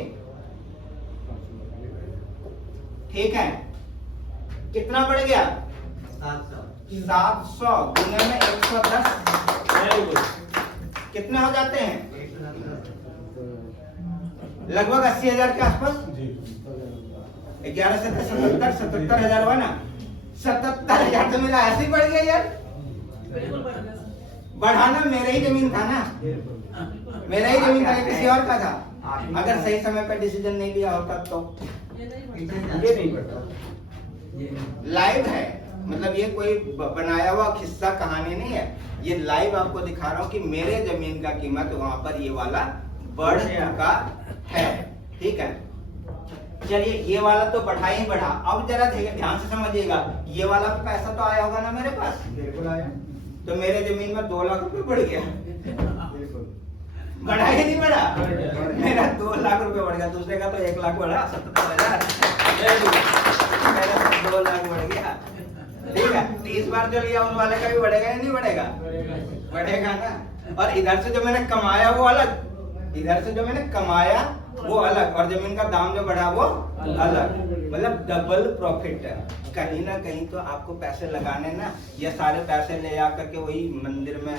ठीक है, कितना बढ़ गया? 700 गुने में 110 कितने हो जाते हैं? लगभग 80,000 के आसपास। 11 से 77,000 हुआ ना। 77,000 तो मेरा ऐसे ही बढ़ गया यार। बढ़ाना मेरा ही जमीन था ना, मेरा ही जमीन था, किसी और का था। अगर सही समय पर डिसीजन नहीं लिया होता तो ये नहीं बढ़ता। लाइव है, मतलब ये कोई बनाया हुआ किस्सा कहानी नहीं है, ये लाइव आपको दिखा रहा हूँ कि मेरे जमीन का कीमत वहां पर ये वाला बढ़ चुका है। ठीक है, चलिए ये वाला तो बढ़ा ही बढ़ा। अब जरा ध्यान से समझिएगा, ये वाला पैसा तो आया होगा ना मेरे पास? बिल्कुल आया। तो मेरे जमीन में 2 लाख रुपए बढ़ गया। बढ़ा ही नहीं बढ़ा? मेरा 2 लाख रुपए बढ़ गया। दूसरे का तो 1 लाख बढ़ा, 77,000। मेरा 2 लाख बढ़ गया। ठीक है, 30 बार जो लिया उन वाले का भी बढ़ेगा या नहीं बढ़ेगा? बढ़ेगा ना। और इधर से जो मैंने कमाया वो अलग, इधर से जो मैंने कमाया वो अलग, और जमीन का दाम जो बढ़ा वो अलग, मतलब डबल प्रॉफिट है। कहीं ना कहीं तो आपको पैसे लगाने ना, ये सारे पैसे ले जा करके वही मंदिर में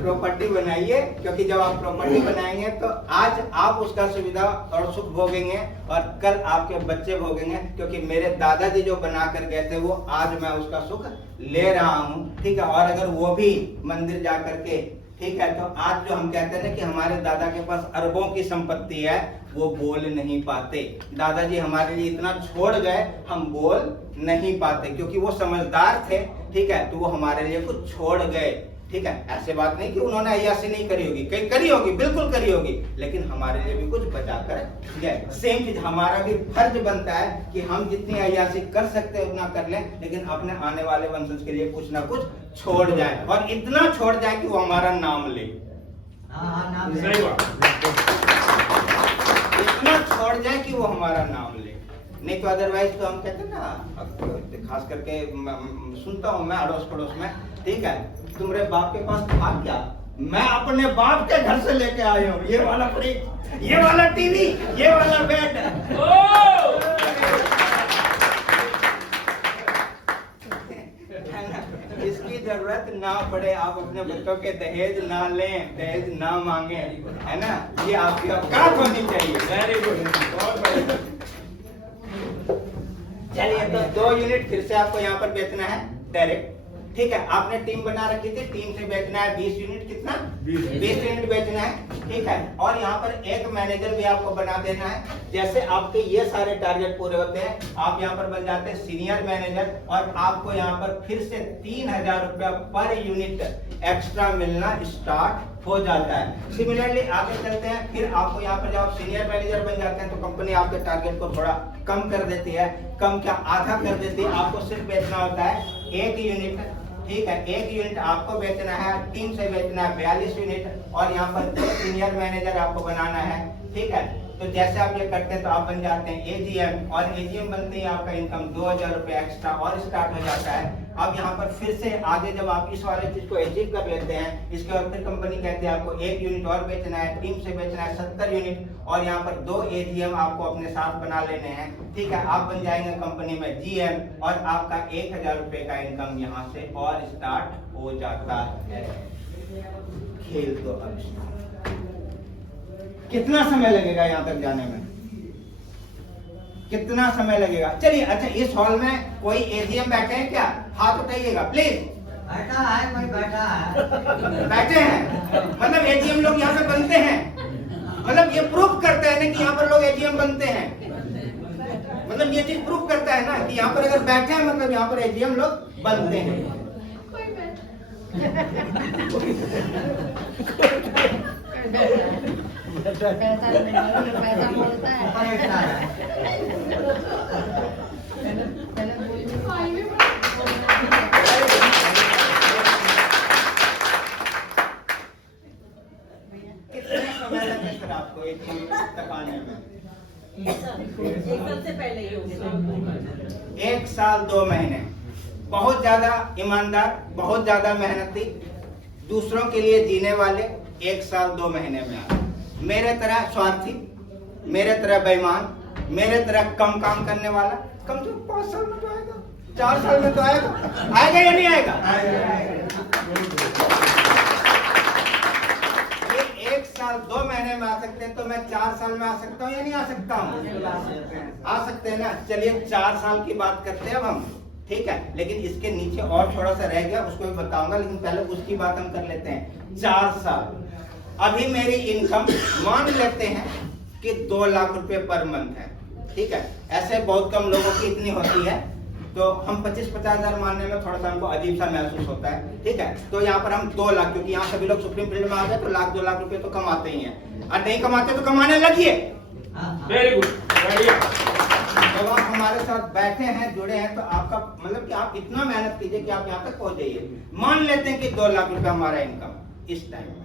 प्रॉपर्टी बनाइए, क्योंकि जब आप प्रॉपर्टी बनाएंगे तो आज आप उसका सुविधा और सुख भोगेंगे और कल आपके बच्चे भोगेंगे। क्योंकि मेरे दादाजी जो बना कर गए थे वो आज मैं उसका सुख ले रहा हूँ। ठीक है, और अगर वो भी मंदिर जा करके, ठीक है, तो आज जो हम कहते हैं ना कि हमारे दादा के पास अरबों की संपत्ति है, वो बोल नहीं पाते। दादाजी हमारे लिए इतना छोड़ गए, हम बोल नहीं पाते, क्योंकि वो समझदार थे। ठीक है, तो वो हमारे लिए कुछ छोड़ गए। ठीक है, ऐसे बात नहीं कि उन्होंने अय्याशी नहीं करी होगी, कहीं करी होगी, बिल्कुल करी होगी, लेकिन हमारे लिए भी कुछ बचा कर गए। सेम चीज हमारा भी फर्ज बनता है कि हम जितनी अय्याशी कर सकते हैं उतना कर लें, लेकिन अपने आने वाले वंशज के लिए कुछ ना कुछ छोड़ जाए, और इतना छोड़ जाए कि वो हमारा नाम ले। सही बात। इतना छोड़ जाए कि वो हमारा नाम ले, नहीं तो अदरवाइज तो हम कहते हैं ना, खास करके सुनता हूँ मैं अड़ोस पड़ोस में, ठीक है, तुम्हारे बाप के पास था क्या? मैं अपने बाप के घर से लेके आया हूँ, ये वाला फ्रिज, ये वाला टीवी, ये वाला बेड। इसकी जरूरत ना पड़े, आप अपने बच्चों के दहेज ना लें, दहेज ना मांगे, है ना, ये आपकी औकात होनी चाहिए। वेरी गुड, बहुत बढ़िया। चलिए तो 2 यूनिट फिर से आपको यहाँ पर बेचना है डायरेक्ट। ठीक है, आपने टीम बना रखी थी, टीम से बेचना है 20 यूनिट। कितना? 20 यूनिट बेचना है। ठीक है, और यहाँ पर एक मैनेजर भी आपको बना देना है। जैसे आपके ये सारे टारगेट पूरे होते हैं, आप यहाँ पर बन जाते हैं सीनियर मैनेजर, और आपको यहाँ पर फिर से 3000 रुपया पर यूनिट एक्स्ट्रा मिलना स्टार्ट हो जाता है। सिमिलरली आगे चलते हैं, फिर आपको यहाँ पर जब आप सीनियर मैनेजर बन जाते हैं तो कंपनी आपके टारगेट को थोड़ा कम कर देती है। कम क्या, आधा कर देती है। आपको सिर्फ बेचना होता है 1 यूनिट। ठीक है, 1 यूनिट आपको बेचना है, टीम से बेचना है 42 यूनिट, और यहाँ पर 2 सीनियर मैनेजर आपको बनाना है। ठीक है, तो जैसे आप ये करते हैं तो आप बन जाते हैं एजीएम, और एजीएम बनते ही आपका इनकम 2000 रुपये एक्स्ट्रा और स्टार्ट हो जाता है। अब यहाँ पर फिर से आगे जब आप इस वाले चीज को अचीव कर लेते हैं, इसके बाद फिर कंपनी कहती है आपको 1 यूनिट और बेचना है, टीम से बेचना है 70 यूनिट, और यहाँ पर 2 एजीएम आपको अपने साथ बना लेने हैं। ठीक है, आप बन जाएंगे कंपनी में जीएम, और आपका 1000 रुपये का इनकम यहाँ से और स्टार्ट हो जाता है। खेल तो अब कितना समय लगेगा यहाँ तक जाने में? कितना समय लगेगा? चलिए, अच्छा इस हॉल में कोई एजीएम बैठे हैं क्या? हाथ उठाइएगा प्लीज। बैठा है, कोई बैठा है। बैठे हैं, मतलब एजीएम लोग यहाँ पे बनते हैं। मतलब ये प्रूफ करता है ना कि यहाँ पर लोग एजीएम बनते हैं। मतलब ये चीज प्रूफ करता है ना कि यहाँ पर अगर बैठे हैं मतलब यहाँ पर एजीएम लोग बनते हैं। पैसा बोलता है। कितना समय लगता है आपको एजीएम तक आने में? 1 साल से पहले ही हो गया। 1 साल 2 महीने। बहुत ज्यादा ईमानदार, बहुत ज्यादा मेहनती, दूसरों के लिए जीने वाले 1 साल 2 महीने में आए। मेरे तरह स्वार्थी, मेरे तरह बेईमान, मेरे तरह कम काम करने वाला कम से कम 5 साल में तो आएगा, 4 साल में तो आएगा। आएगा या नहीं आएगा? ये 1 साल 2 महीने में आ सकते हैं, तो मैं 4 साल में आ सकता हूँ या नहीं आ सकता हूँ? आ सकते हैं ना। चलिए 4 साल की बात करते हैं अब हम। ठीक है, लेकिन इसके नीचे और थोड़ा सा रह गया, उसको भी बताऊंगा, लेकिन पहले उसकी बात हम कर लेते हैं। 4 साल, अभी मेरी इनकम मान लेते हैं कि 2 लाख रुपए पर मंथ है। ठीक है, ऐसे बहुत कम लोगों की इतनी होती है, तो हम 25-50 हजार मानने में थोड़ा सा हमको अजीब सा महसूस होता है। ठीक है, तो यहाँ पर हम 2 लाख, क्योंकि यहाँ सभी लोग सुप्रीम फील्ड में आ गए तो 1-2 लाख रुपए तो कमाते ही हैं, और नहीं कमाते तो कमाने लगिए। वेरी गुड, बढ़िया। जब आप हमारे साथ बैठे हैं, जुड़े हैं, तो आपका मतलब कि आप इतना मेहनत कीजिए कि आप यहाँ तक पहुंच जाइए। मान लेते हैं कि 2 लाख रुपए हमारा इनकम इस टाइम में,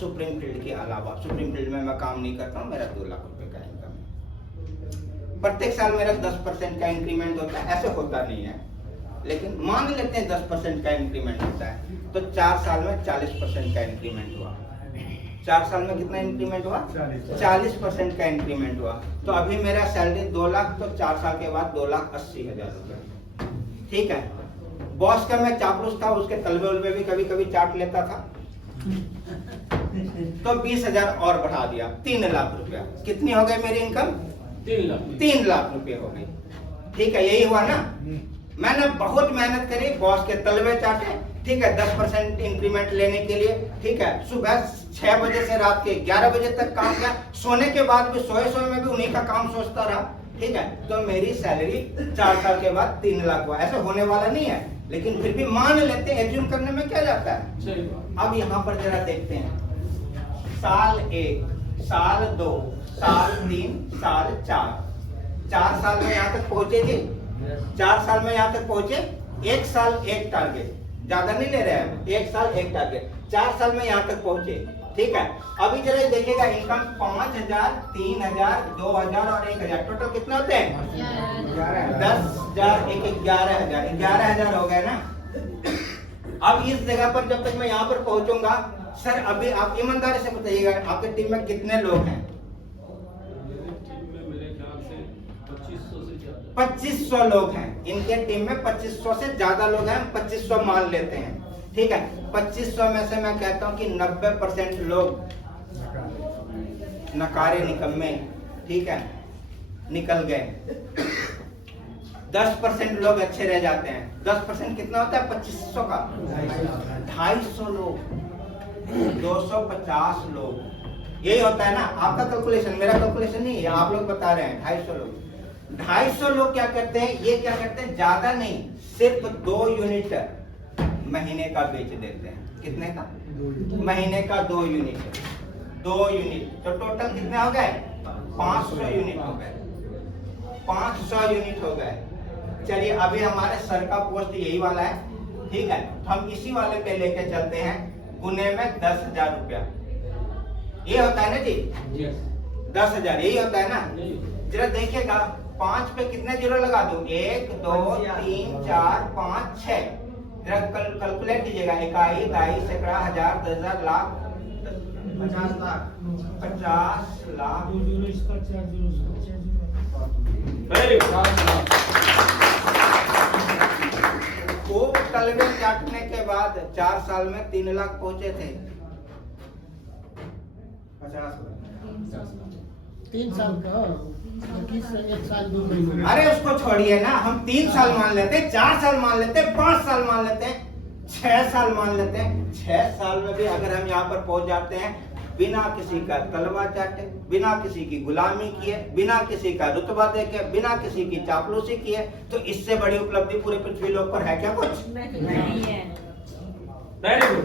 सुप्रीम फील्ड के अलावा। सुप्रीम फील्ड में मैं काम नहीं करता हूँ, मेरा 2 लाख रुपए का इनकम है। प्रत्येक साल मेरा 10% का इंक्रीमेंट होता है, ऐसे होता नहीं है, लेकिन मान लेते हैं 10% का इंक्रीमेंट होता है, तो 4 साल में 40% का इंक्रीमेंट हुआ। 4 साल में कितना इंक्रीमेंट हुआ? 40% का इंक्रीमेंट हुआ। तो अभी मेरा सैलरी 2 लाख, तो 4 साल के बाद 2,80,000 रुपए। ठीक है, बॉस का मैं चापलूस था, उसके तलबे उलबे भी कभी कभी चाट लेता था, तो 20,000 और बढ़ा दिया, 3 लाख रुपया। कितनी हो गई मेरी इनकम? 3 लाख रुपये हो गई। ठीक है, यही हुआ ना। मैंने बहुत मेहनत करी, बॉस के तलबे चाटे। ठीक है, 10% इंक्रीमेंट लेने के लिए। ठीक है, सुबह 6 बजे से रात के 11 बजे तक काम किया, सोने के बाद भी सोए में भी उन्हीं का काम सोचता रहा। ठीक है, तो मेरी सैलरी 4 साल के बाद 3 लाख हुआ। ऐसा होने वाला नहीं है, लेकिन फिर भी मान लेते हैं, एज्यूम करने में क्या जाता है। अब यहाँ पर जरा देखते हैं, साल 1, साल 2, साल 3, साल 4, 4 साल में यहाँ तक पहुंचे जी। 4 साल में यहाँ तक पहुंचे, 1 साल 1 टारगेट, ज्यादा नहीं ले रहे हैं, 1 साल 1 टारगेट, 4 साल में यहाँ तक पहुंचे। ठीक है, अभी जरा देखिएगा, इनकम 5,000, 3,000, 2,000 और 1,000, टोटल कितना होते हैं? 10,000, 11,000, 11,000 हो गए ना। अब इस जगह पर जब तक मैं यहाँ पर पहुंचूंगा, सर अभी आप ईमानदारी से बताइएगा, आपके टीम में कितने लोग हैं? 2500 लोग हैं। इनके टीम में 2500 से ज्यादा लोग हैं, 2500 मान लेते हैं। ठीक है, 2500 में से मैं कहता हूं कि 90% लोग नकारे निकम्मे, ठीक है, निकल गए। 10% लोग अच्छे रह जाते हैं। 10% कितना होता है? 2500 का 250 लोग, 250 लोग, यही होता है ना आपका कैलकुलेशन, मेरा कैलकुलेशन नहीं है, आप लोग बता रहे हैं। 250 लोग, 250 लोग क्या करते हैं? ये क्या करते हैं? ज्यादा नहीं, सिर्फ 2 यूनिट महीने का बेच देते हैं। कितने का? महीने का 2 यूनिट, 2 यूनिट, तो टोटल कितने हो गए? 500 यूनिट हो गए, 500 यूनिट हो गए। चलिए अभी हमारे सर का पोस्ट यही वाला है, ठीक है, हम इसी वाले पे लेके चलते हैं, गुने में 10,000 रुपया, ये होता है ना जी? 10,000 यही होता है ना? जरा देखिएगा 5 पे कितने जीरो लगा दूं? 1 2 3 4 5 6, जरा कैलकुलेट कीजिएगा। इकाई, दाई, सैकड़ा, हजार, 10,000, लाख, 50 लाख, 50 लाख। Very good. खूब तलवे चाटने के बाद 4 साल में 3 लाख पहुंचे थे। 50 लाख 3 साल का 1 साल 2 महीने। अरे उसको छोड़िए ना, हम 3 साल मान लेते, 4 साल मान लेते, 5 साल मान लेते, 6 साल मान लेते हैं। 6 साल में भी अगर हम यहाँ पर पहुंच जाते हैं बिना किसी का तलवा चाटे, बिना किसी की गुलामी किए, बिना किसी का रुतबा देके, बिना किसी की चापलूसी किए, तो इससे बड़ी उपलब्धि पूरे पृथ्वी लोक पर है क्या कुछ? नहीं है। Very good.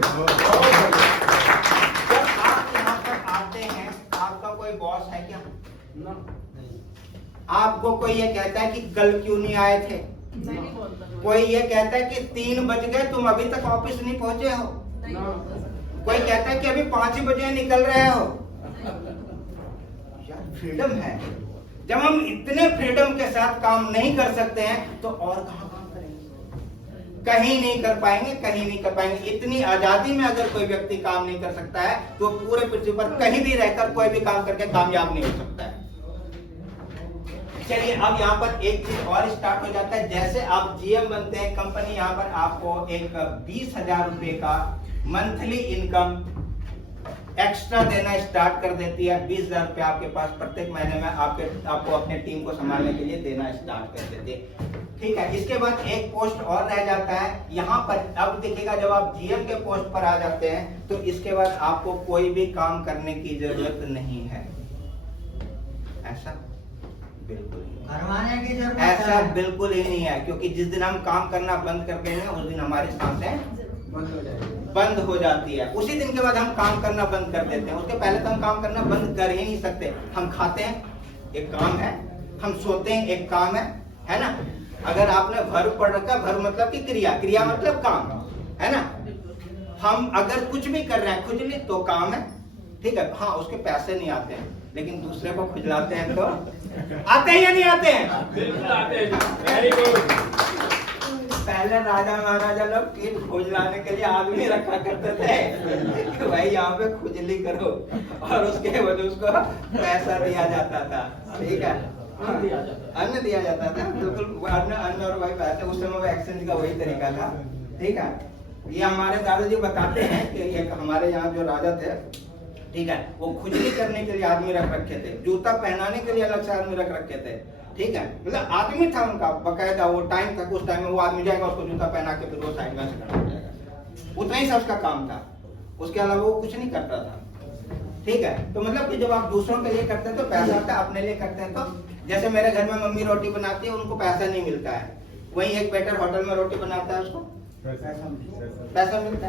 जब आप यहाँ पर आते हैं, आपका कोई बॉस है क्या? आपको कोई ये कहता है कि कल क्यों नहीं आए थे? नहीं बोलता। कोई ये कहता है कि 3 बज गए, तुम अभी तक ऑफिस नहीं पहुंचे हो? नहीं बोलता। कोई कहता है कि अभी 5 ही बजे निकल रहे हो। यार फ्रीडम है। जब हम इतने फ्रीडम के साथ काम नहीं कर सकते हैं तो और कहाँ काम करेंगे? कहीं नहीं कर पाएंगे, कहीं नहीं कर पाएंगे। इतनी आजादी में अगर कोई व्यक्ति काम नहीं कर सकता है तो पूरे पृथ्वी पर कहीं भी रहकर कोई भी काम करके कामयाब नहीं हो सकता है। चलिए अब यहाँ पर एक चीज और स्टार्ट हो जाता है। जैसे आप जीएम बनते हैं, कंपनी यहाँ पर आपको एक 20,000 रुपए का मंथली इनकम एक्स्ट्रा देना स्टार्ट कर देती है। 20,000 रुपए आपके पास प्रत्येक महीने में आपको अपने टीम को संभालने के लिए देना स्टार्ट कर देती है। ठीक है, इसके बाद एक पोस्ट और रह जाता है यहाँ पर। अब देखिएगा जब आप जीएम के पोस्ट पर आ जाते हैं तो इसके बाद आपको कोई भी काम करने की जरूरत नहीं है। ऐसा बिल्कुल नहीं, करवाने की जरूरत ऐसा है। बिल्कुल ही नहीं है, क्योंकि जिस दिन हम काम करना बंद कर देंगे उस दिन हमारी सांसें बंद हो जाती है। उसी दिन के बाद हम काम करना बंद कर देते हैं। उसके पहले तो हम काम करना बंद कर ही नहीं सकते। हम खाते हैं, एक काम है, हम सोते हैं, एक काम है ना? अगर आपने भर पढ़ रखा, भर मतलब की क्रिया, क्रिया मतलब काम, है ना? हम अगर कुछ भी कर रहे हैं खुजली तो काम है, ठीक है। हाँ, उसके पैसे नहीं आते हैं, लेकिन दूसरे को खुजलाते हैं तो आते हैं या नहीं आते हैं? बिल्कुल आते हैं। Very good. पहले राजा महाराजा लोग कीट खुजलाने के लिए आदमी रखा करते थे कि भाई यहाँ पे खुजली करो, और उसके बाद उसको पैसा दिया जाता था, ठीक है, अन्न दिया जाता था। बिल्कुल अन्न और वही पैसे, उस समय वो एक्सचेंज का वही तरीका था, ठीक है। ये हमारे दादाजी बताते हैं कि एक हमारे यहाँ जो राजा थे, ठीक है, वो खुजली करने के लिए आदमी रख रखे थे, जूता पहनाने के लिए अलग से आदमी रख रखे थे, ठीक है। मतलब आदमी था उनका बकायदा, वो टाइम तक, उस टाइम में वो आदमी जाएगा, उसको जूता पहना के फिर वो साइड में से खड़ा हो जाएगा, उतना ही सा उसका काम था। उसके अलावा वो कुछ नहीं करता था, ठीक है। तो मतलब कि जब आप दूसरों के लिए करते हैं तो पैसा आता है, अपने लिए करते हैं तो जैसे मेरे घर में मम्मी रोटी बनाती है, उनको पैसा नहीं मिलता है, वही एक बेटर होटल में रोटी बनाता है, उसको पैसा मिलता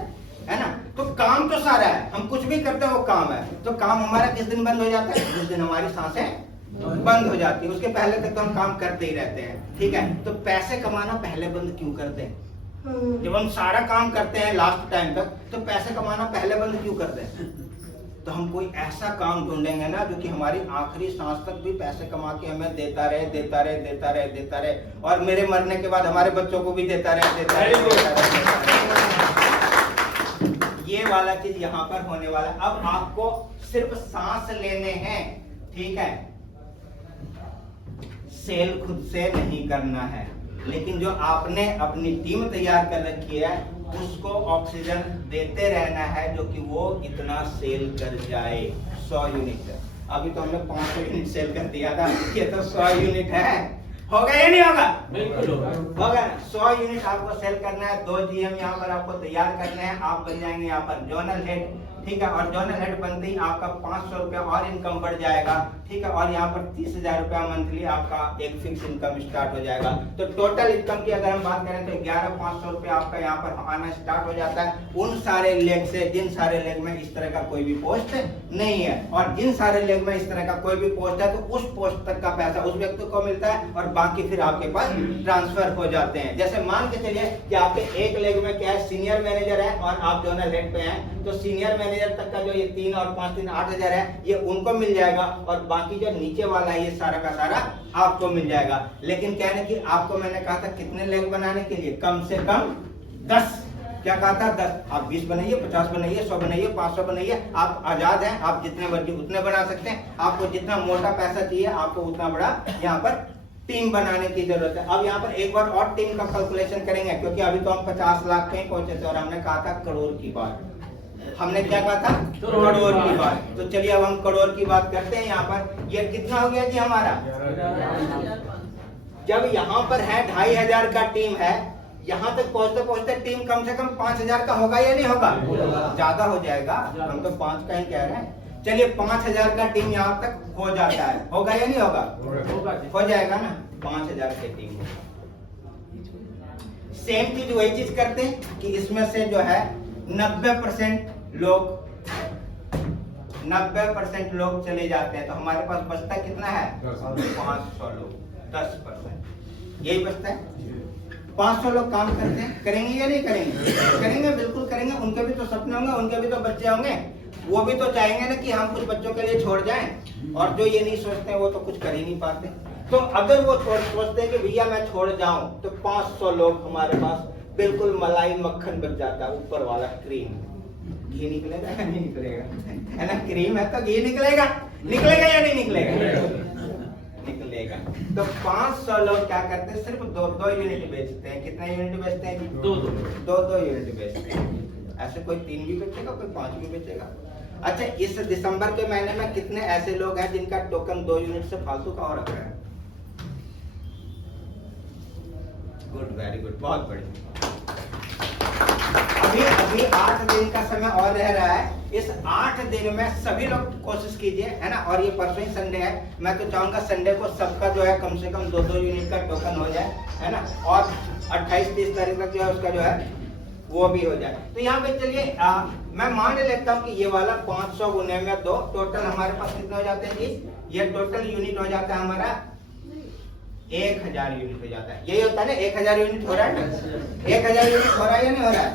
है ना? तो काम तो सारा है, हम कुछ भी करते हैं वो काम है। तो काम हमारा किस दिन बंद हो जाता है? जिस दिन हमारी सांसें बंद हो जाती है। उसके पहले तक तो हम काम करते ही रहते हैं, ठीक है। तो पैसे कमाना पहले बंद क्यों करते हैं? जब हम सारा काम करते हैं लास्ट टाइम तक, तो पैसे कमाना पहले बंद क्यों करते हैं? तो हम कोई ऐसा काम ढूंढेंगे ना जो कि हमारी आखिरी सांस तक भी पैसे कमा के हमें देता रहे, देता रहे, देता रहे, देता रहे, और मेरे मरने के बाद हमारे बच्चों को भी देता रहे, देता रहे, देता रहे। ये वाला चीज यहाँ पर होने वाला। अब आपको सिर्फ सांस लेने हैं, ठीक है, सेल खुद से नहीं करना है, लेकिन जो आपने अपनी टीम तैयार कर रखी है उसको ऑक्सीजन देते रहना है, जो कि वो इतना सेल कर जाए, 100 यूनिट। अभी तो हमने 500 यूनिट सेल कर दिया था, ये तो 100 यूनिट है, होगा या नहीं होगा? बिल्कुल होगा। होगा ना। 100 यूनिट आपको सेल करना है, 2 GM यहाँ पर आपको तैयार करने हैं, आप बन जाएंगे यहाँ पर जोनल हेड, ठीक है। और जोनल हेड बनते ही आपका 500 रुपया और इनकम बढ़ जाएगा, ठीक है। और यहाँ पर 30,000 रुपया मंथली आपका एक फिक्स इनकम स्टार्ट हो जाएगा। तो टोटल इनकम की अगर हम बात करें तो 11,500 रुपया आपका यहाँ पर आना स्टार्ट हो जाता है उन सारे लेग से जिन सारे लेग में इस तरह का कोई भी पोस्ट नहीं है। और जिन सारे लेग में इस तरह का कोई भी पोस्ट है तो उस पोस्ट तक का पैसा उस व्यक्ति को मिलता है और बाकी फिर आपके पास ट्रांसफर हो जाते हैं। जैसे मान के चलिए कि आपके एक लेग में क्या है, सीनियर मैनेजर है और आप जोनल हेड पे हैं, तो सीनियर मैनेजर तक का जो ये 3 और 5 3 8,000 है ये उनको मिल जाएगा और बाकी जो नीचे वाला है ये सारा का सारा आपको मिल जाएगा। लेकिन कहने की आपको मैंने कहा था कितने लेग बनाने के लिए, कम से कम 10। क्या कहा था? 10। आप 20 बनाइए, 50 बनाइए, 100 बनाइए, 500 बनाइए, आप आजाद हैं, आप जितने मर्जी उतने बना सकते हैं। आपको जितना मोटा पैसा चाहिए आपको उतना बड़ा यहाँ पर टीम बनाने की जरूरत है। अब यहाँ पर एक बार और टीम का कैलकुलेशन करेंगे, क्योंकि अभी तो हम 50 लाख पे ही पहुंचे थे और हमने कहा था करोड़ की बात। हमने क्या कहा था? करोड़ की बात। तो चलिए अब हम करोड़ की बात करते हैं। यहाँ पर ये कितना हो गया जी हमारा? जब यहाँ पर है 2,500 का टीम है, यहाँ तक पहुंचते पहुंचते टीम कम से कम 5,000 का होगा या नहीं होगा? ज्यादा हो जाएगा, हम तो 5 का ही कह रहे हैं। चलिए 5,000 का टीम यहाँ तक हो जाता है, होगा या नहीं होगा? हो जाएगा ना, 5,000 की टीम होगा। सेम चीज वही चीज करते हैं कि इसमें से जो है 90% लोग चले जाते हैं, तो हमारे पास बचता कितना है? 500 लोग, 10%। यही बचता है। 500 लोग काम करते हैं, करेंगे या नहीं करेंगे? करेंगे, बिल्कुल करेंगे। उनके भी तो सपने होंगे, उनके भी तो बच्चे होंगे, वो भी तो चाहेंगे ना कि हम कुछ बच्चों के लिए छोड़ जाएं। और जो ये नहीं सोचते वो तो कुछ कर ही नहीं पाते। तो अगर वो सोचते हैं कि भैया मैं छोड़ जाऊं, तो 500 लोग हमारे पास बिल्कुल मलाई मक्खन बन जाता है, ऊपर वाला क्रीम। घी निकलेगा या नहीं निकलेगा? है ना, क्रीम है तो घी निकलेगा, निकलेगा या नहीं निकलेगा? निकलेगा। तो 500 लोग क्या करते हैं, सिर्फ 2 यूनिट बेचते हैं। कितना यूनिट बेचते हैं? 2 यूनिट बेचते हैं। ऐसे कोई 3 भी बेचेगा, कोई 5 भी बेचेगा। अच्छा, इस दिसंबर के महीने में कितने ऐसे लोग हैं जिनका टोकन 2 यूनिट से फालतू का और रख रहा है? गुड, वेरी गुड, बहुत बढ़िया। अभी 8 दिन का समय और रह रहा है। इस 8 दिन में सभी लोग कोशिश कीजिए, है ना। और ये परसों ही संडे है, मैं तो चाहूंगा संडे को सबका जो है कम से कम 2 यूनिट का टोकन हो जाए, है ना। और 28-30 तारीख तक जो है उसका जो है वो भी हो जाए। तो यहाँ पे चलिए मैं मान लेता हूँ कि ये वाला 500 गुने में 2, टोटल हमारे पास कितने हो जाते हैं जी? ये टोटल यूनिट हो जाता है हमारा 1,000 यूनिट हो जाता है। यही होता है ना, 1,000 यूनिट हो रहा है ना? 1,000 यूनिट हो रहा है या नहीं हो रहा है?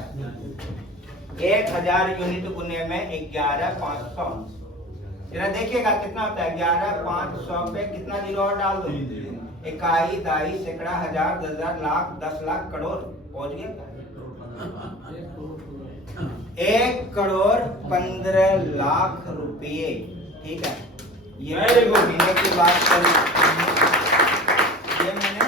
1,000 यूनिट गुने में 11,500। जरा देखिएगा कितना होता है। 11,500 पे कितना जीरो और डाल दो? इकाई, दाई, सैकड़ा, हजार, 10,000, लाख, 10 लाख, करोड़ पहुंच गया। 1,15,00,000 रुपये, ठीक है। ये महीने की बात करी, ये मैंने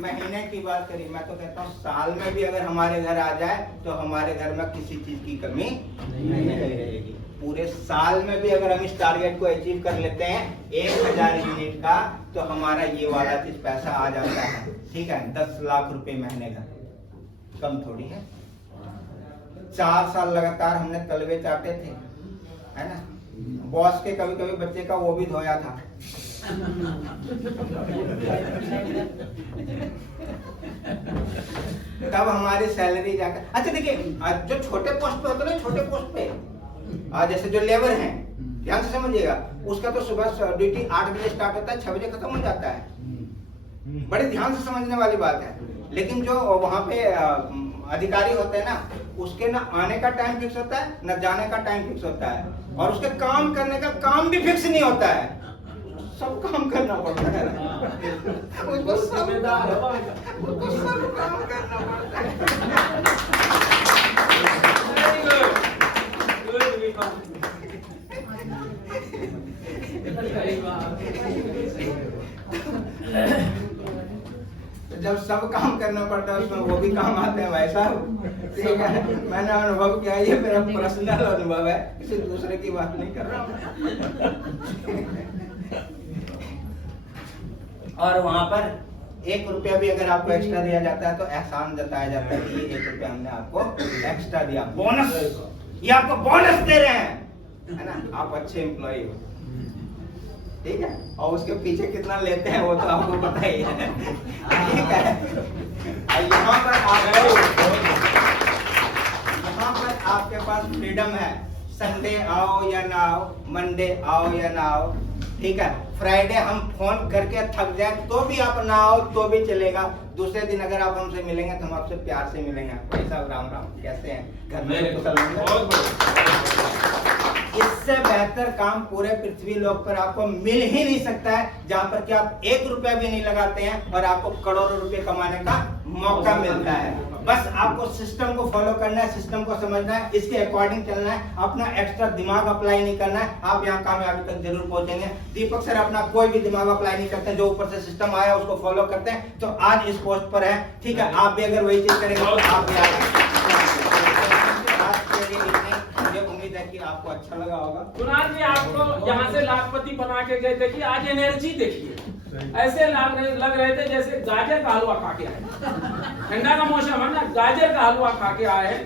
महीने की बात करी। मैं तो कहता हूँ साल में भी अगर हमारे घर आ जाए तो हमारे घर में किसी चीज की कमी नहीं रहेगी। पूरे साल में भी अगर हम इस टारगेट को अचीव कर लेते हैं 1,000 यूनिट का, तो हमारा ये वाला चीज पैसा आ जाता है, ठीक है। 10 लाख रुपए महीने का, कम थोड़ी है। 4 साल लगातार हमने तलवे चाटे थे, है ना। बॉस के कभी कभी बच्चे का वो भी धोया था। तब हमारी सैलरी जाकर, अच्छा देखिए, जो छोटे पोस्ट पे होते हैं ना, छोटे पोस्ट पे जैसे जो लेबर हैं, ध्यान से समझिएगा, उसका तो सुबह ड्यूटी 8 बजे स्टार्ट होता है, 6 बजे खत्म हो जाता है। बड़े ध्यान से समझने वाली बात है। लेकिन जो वहां पे अधिकारी होते हैं ना, उसके ना आने का टाइम फिक्स होता है, ना जाने का टाइम फिक्स होता है, और उसके काम करने का काम भी फिक्स नहीं होता है। सब काम करना पड़ता है, उसको सब काम करना पड़ता है। जब सब काम करना पड़ता है उसमें वो भी काम आते हैं, वैसा ठीक है। मैंने अनुभव किया, ये मेरा पर्सनल अनुभव है, किसी दूसरे की बात नहीं कर रहा हूँ। और वहां पर ₹1 भी अगर आपको एक्स्ट्रा दिया जाता है तो एहसान जताया जाता है कि ये ₹1 हमने आपको एक्स्ट्रा दिया, बोनस, ये आपको बोनस दे रहे हैं, है ना, आप अच्छे एम्प्लॉय हो, ठीक है। और उसके पीछे कितना लेते हैं वो तो आपको पता ही है, ठीक है। यहाँ पर आपके पास फ्रीडम है, संडे आओ या ना आओ, मंडे आओ या ना आओ, ठीक है। फ्राइडे हम फोन करके थक जाए तो भी आप ना आओ तो भी चलेगा। दूसरे दिन अगर आप हमसे मिलेंगे तो हम आपसे प्यार से मिलेंगे। भाई साहब राम राम, कैसे हैं? घर में कुशल होंगे? इससे बेहतर काम पूरे पृथ्वी लोक पर आपको मिल ही नहीं सकता है, जहां पर कि आप ₹1 भी नहीं लगाते हैं और आपको करोड़ों रुपए कमाने का मौका मिलता है। बस आपको सिस्टम को फॉलो करना है, सिस्टम को समझना है, इसके अकॉर्डिंग चलना है, अपना एक्स्ट्रा दिमाग अप्लाई नहीं करना है, आप यहाँ कामयाबी तक जरूर पहुंचेंगे। दीपक सर अपना कोई भी दिमाग अप्लाई नहीं करते, जो ऊपर से सिस्टम आया उसको फॉलो करते हैं, तो आज इस पोस्ट पर है, ठीक है। आप भी अगर वही चीज करेंगे तो आप भी आगे। मुझे उम्मीद है कि आपको अच्छा लगा होगा। कुणाल जी आपको यहाँ से लाखपति बना के गए, देखिए आज एनर्जी देखिए, ऐसे लग रहे थे जैसे गाजर का हलवा खा के आए, ठंडा का मौसम है ना, गाजर का हलवा खा के आए हैं।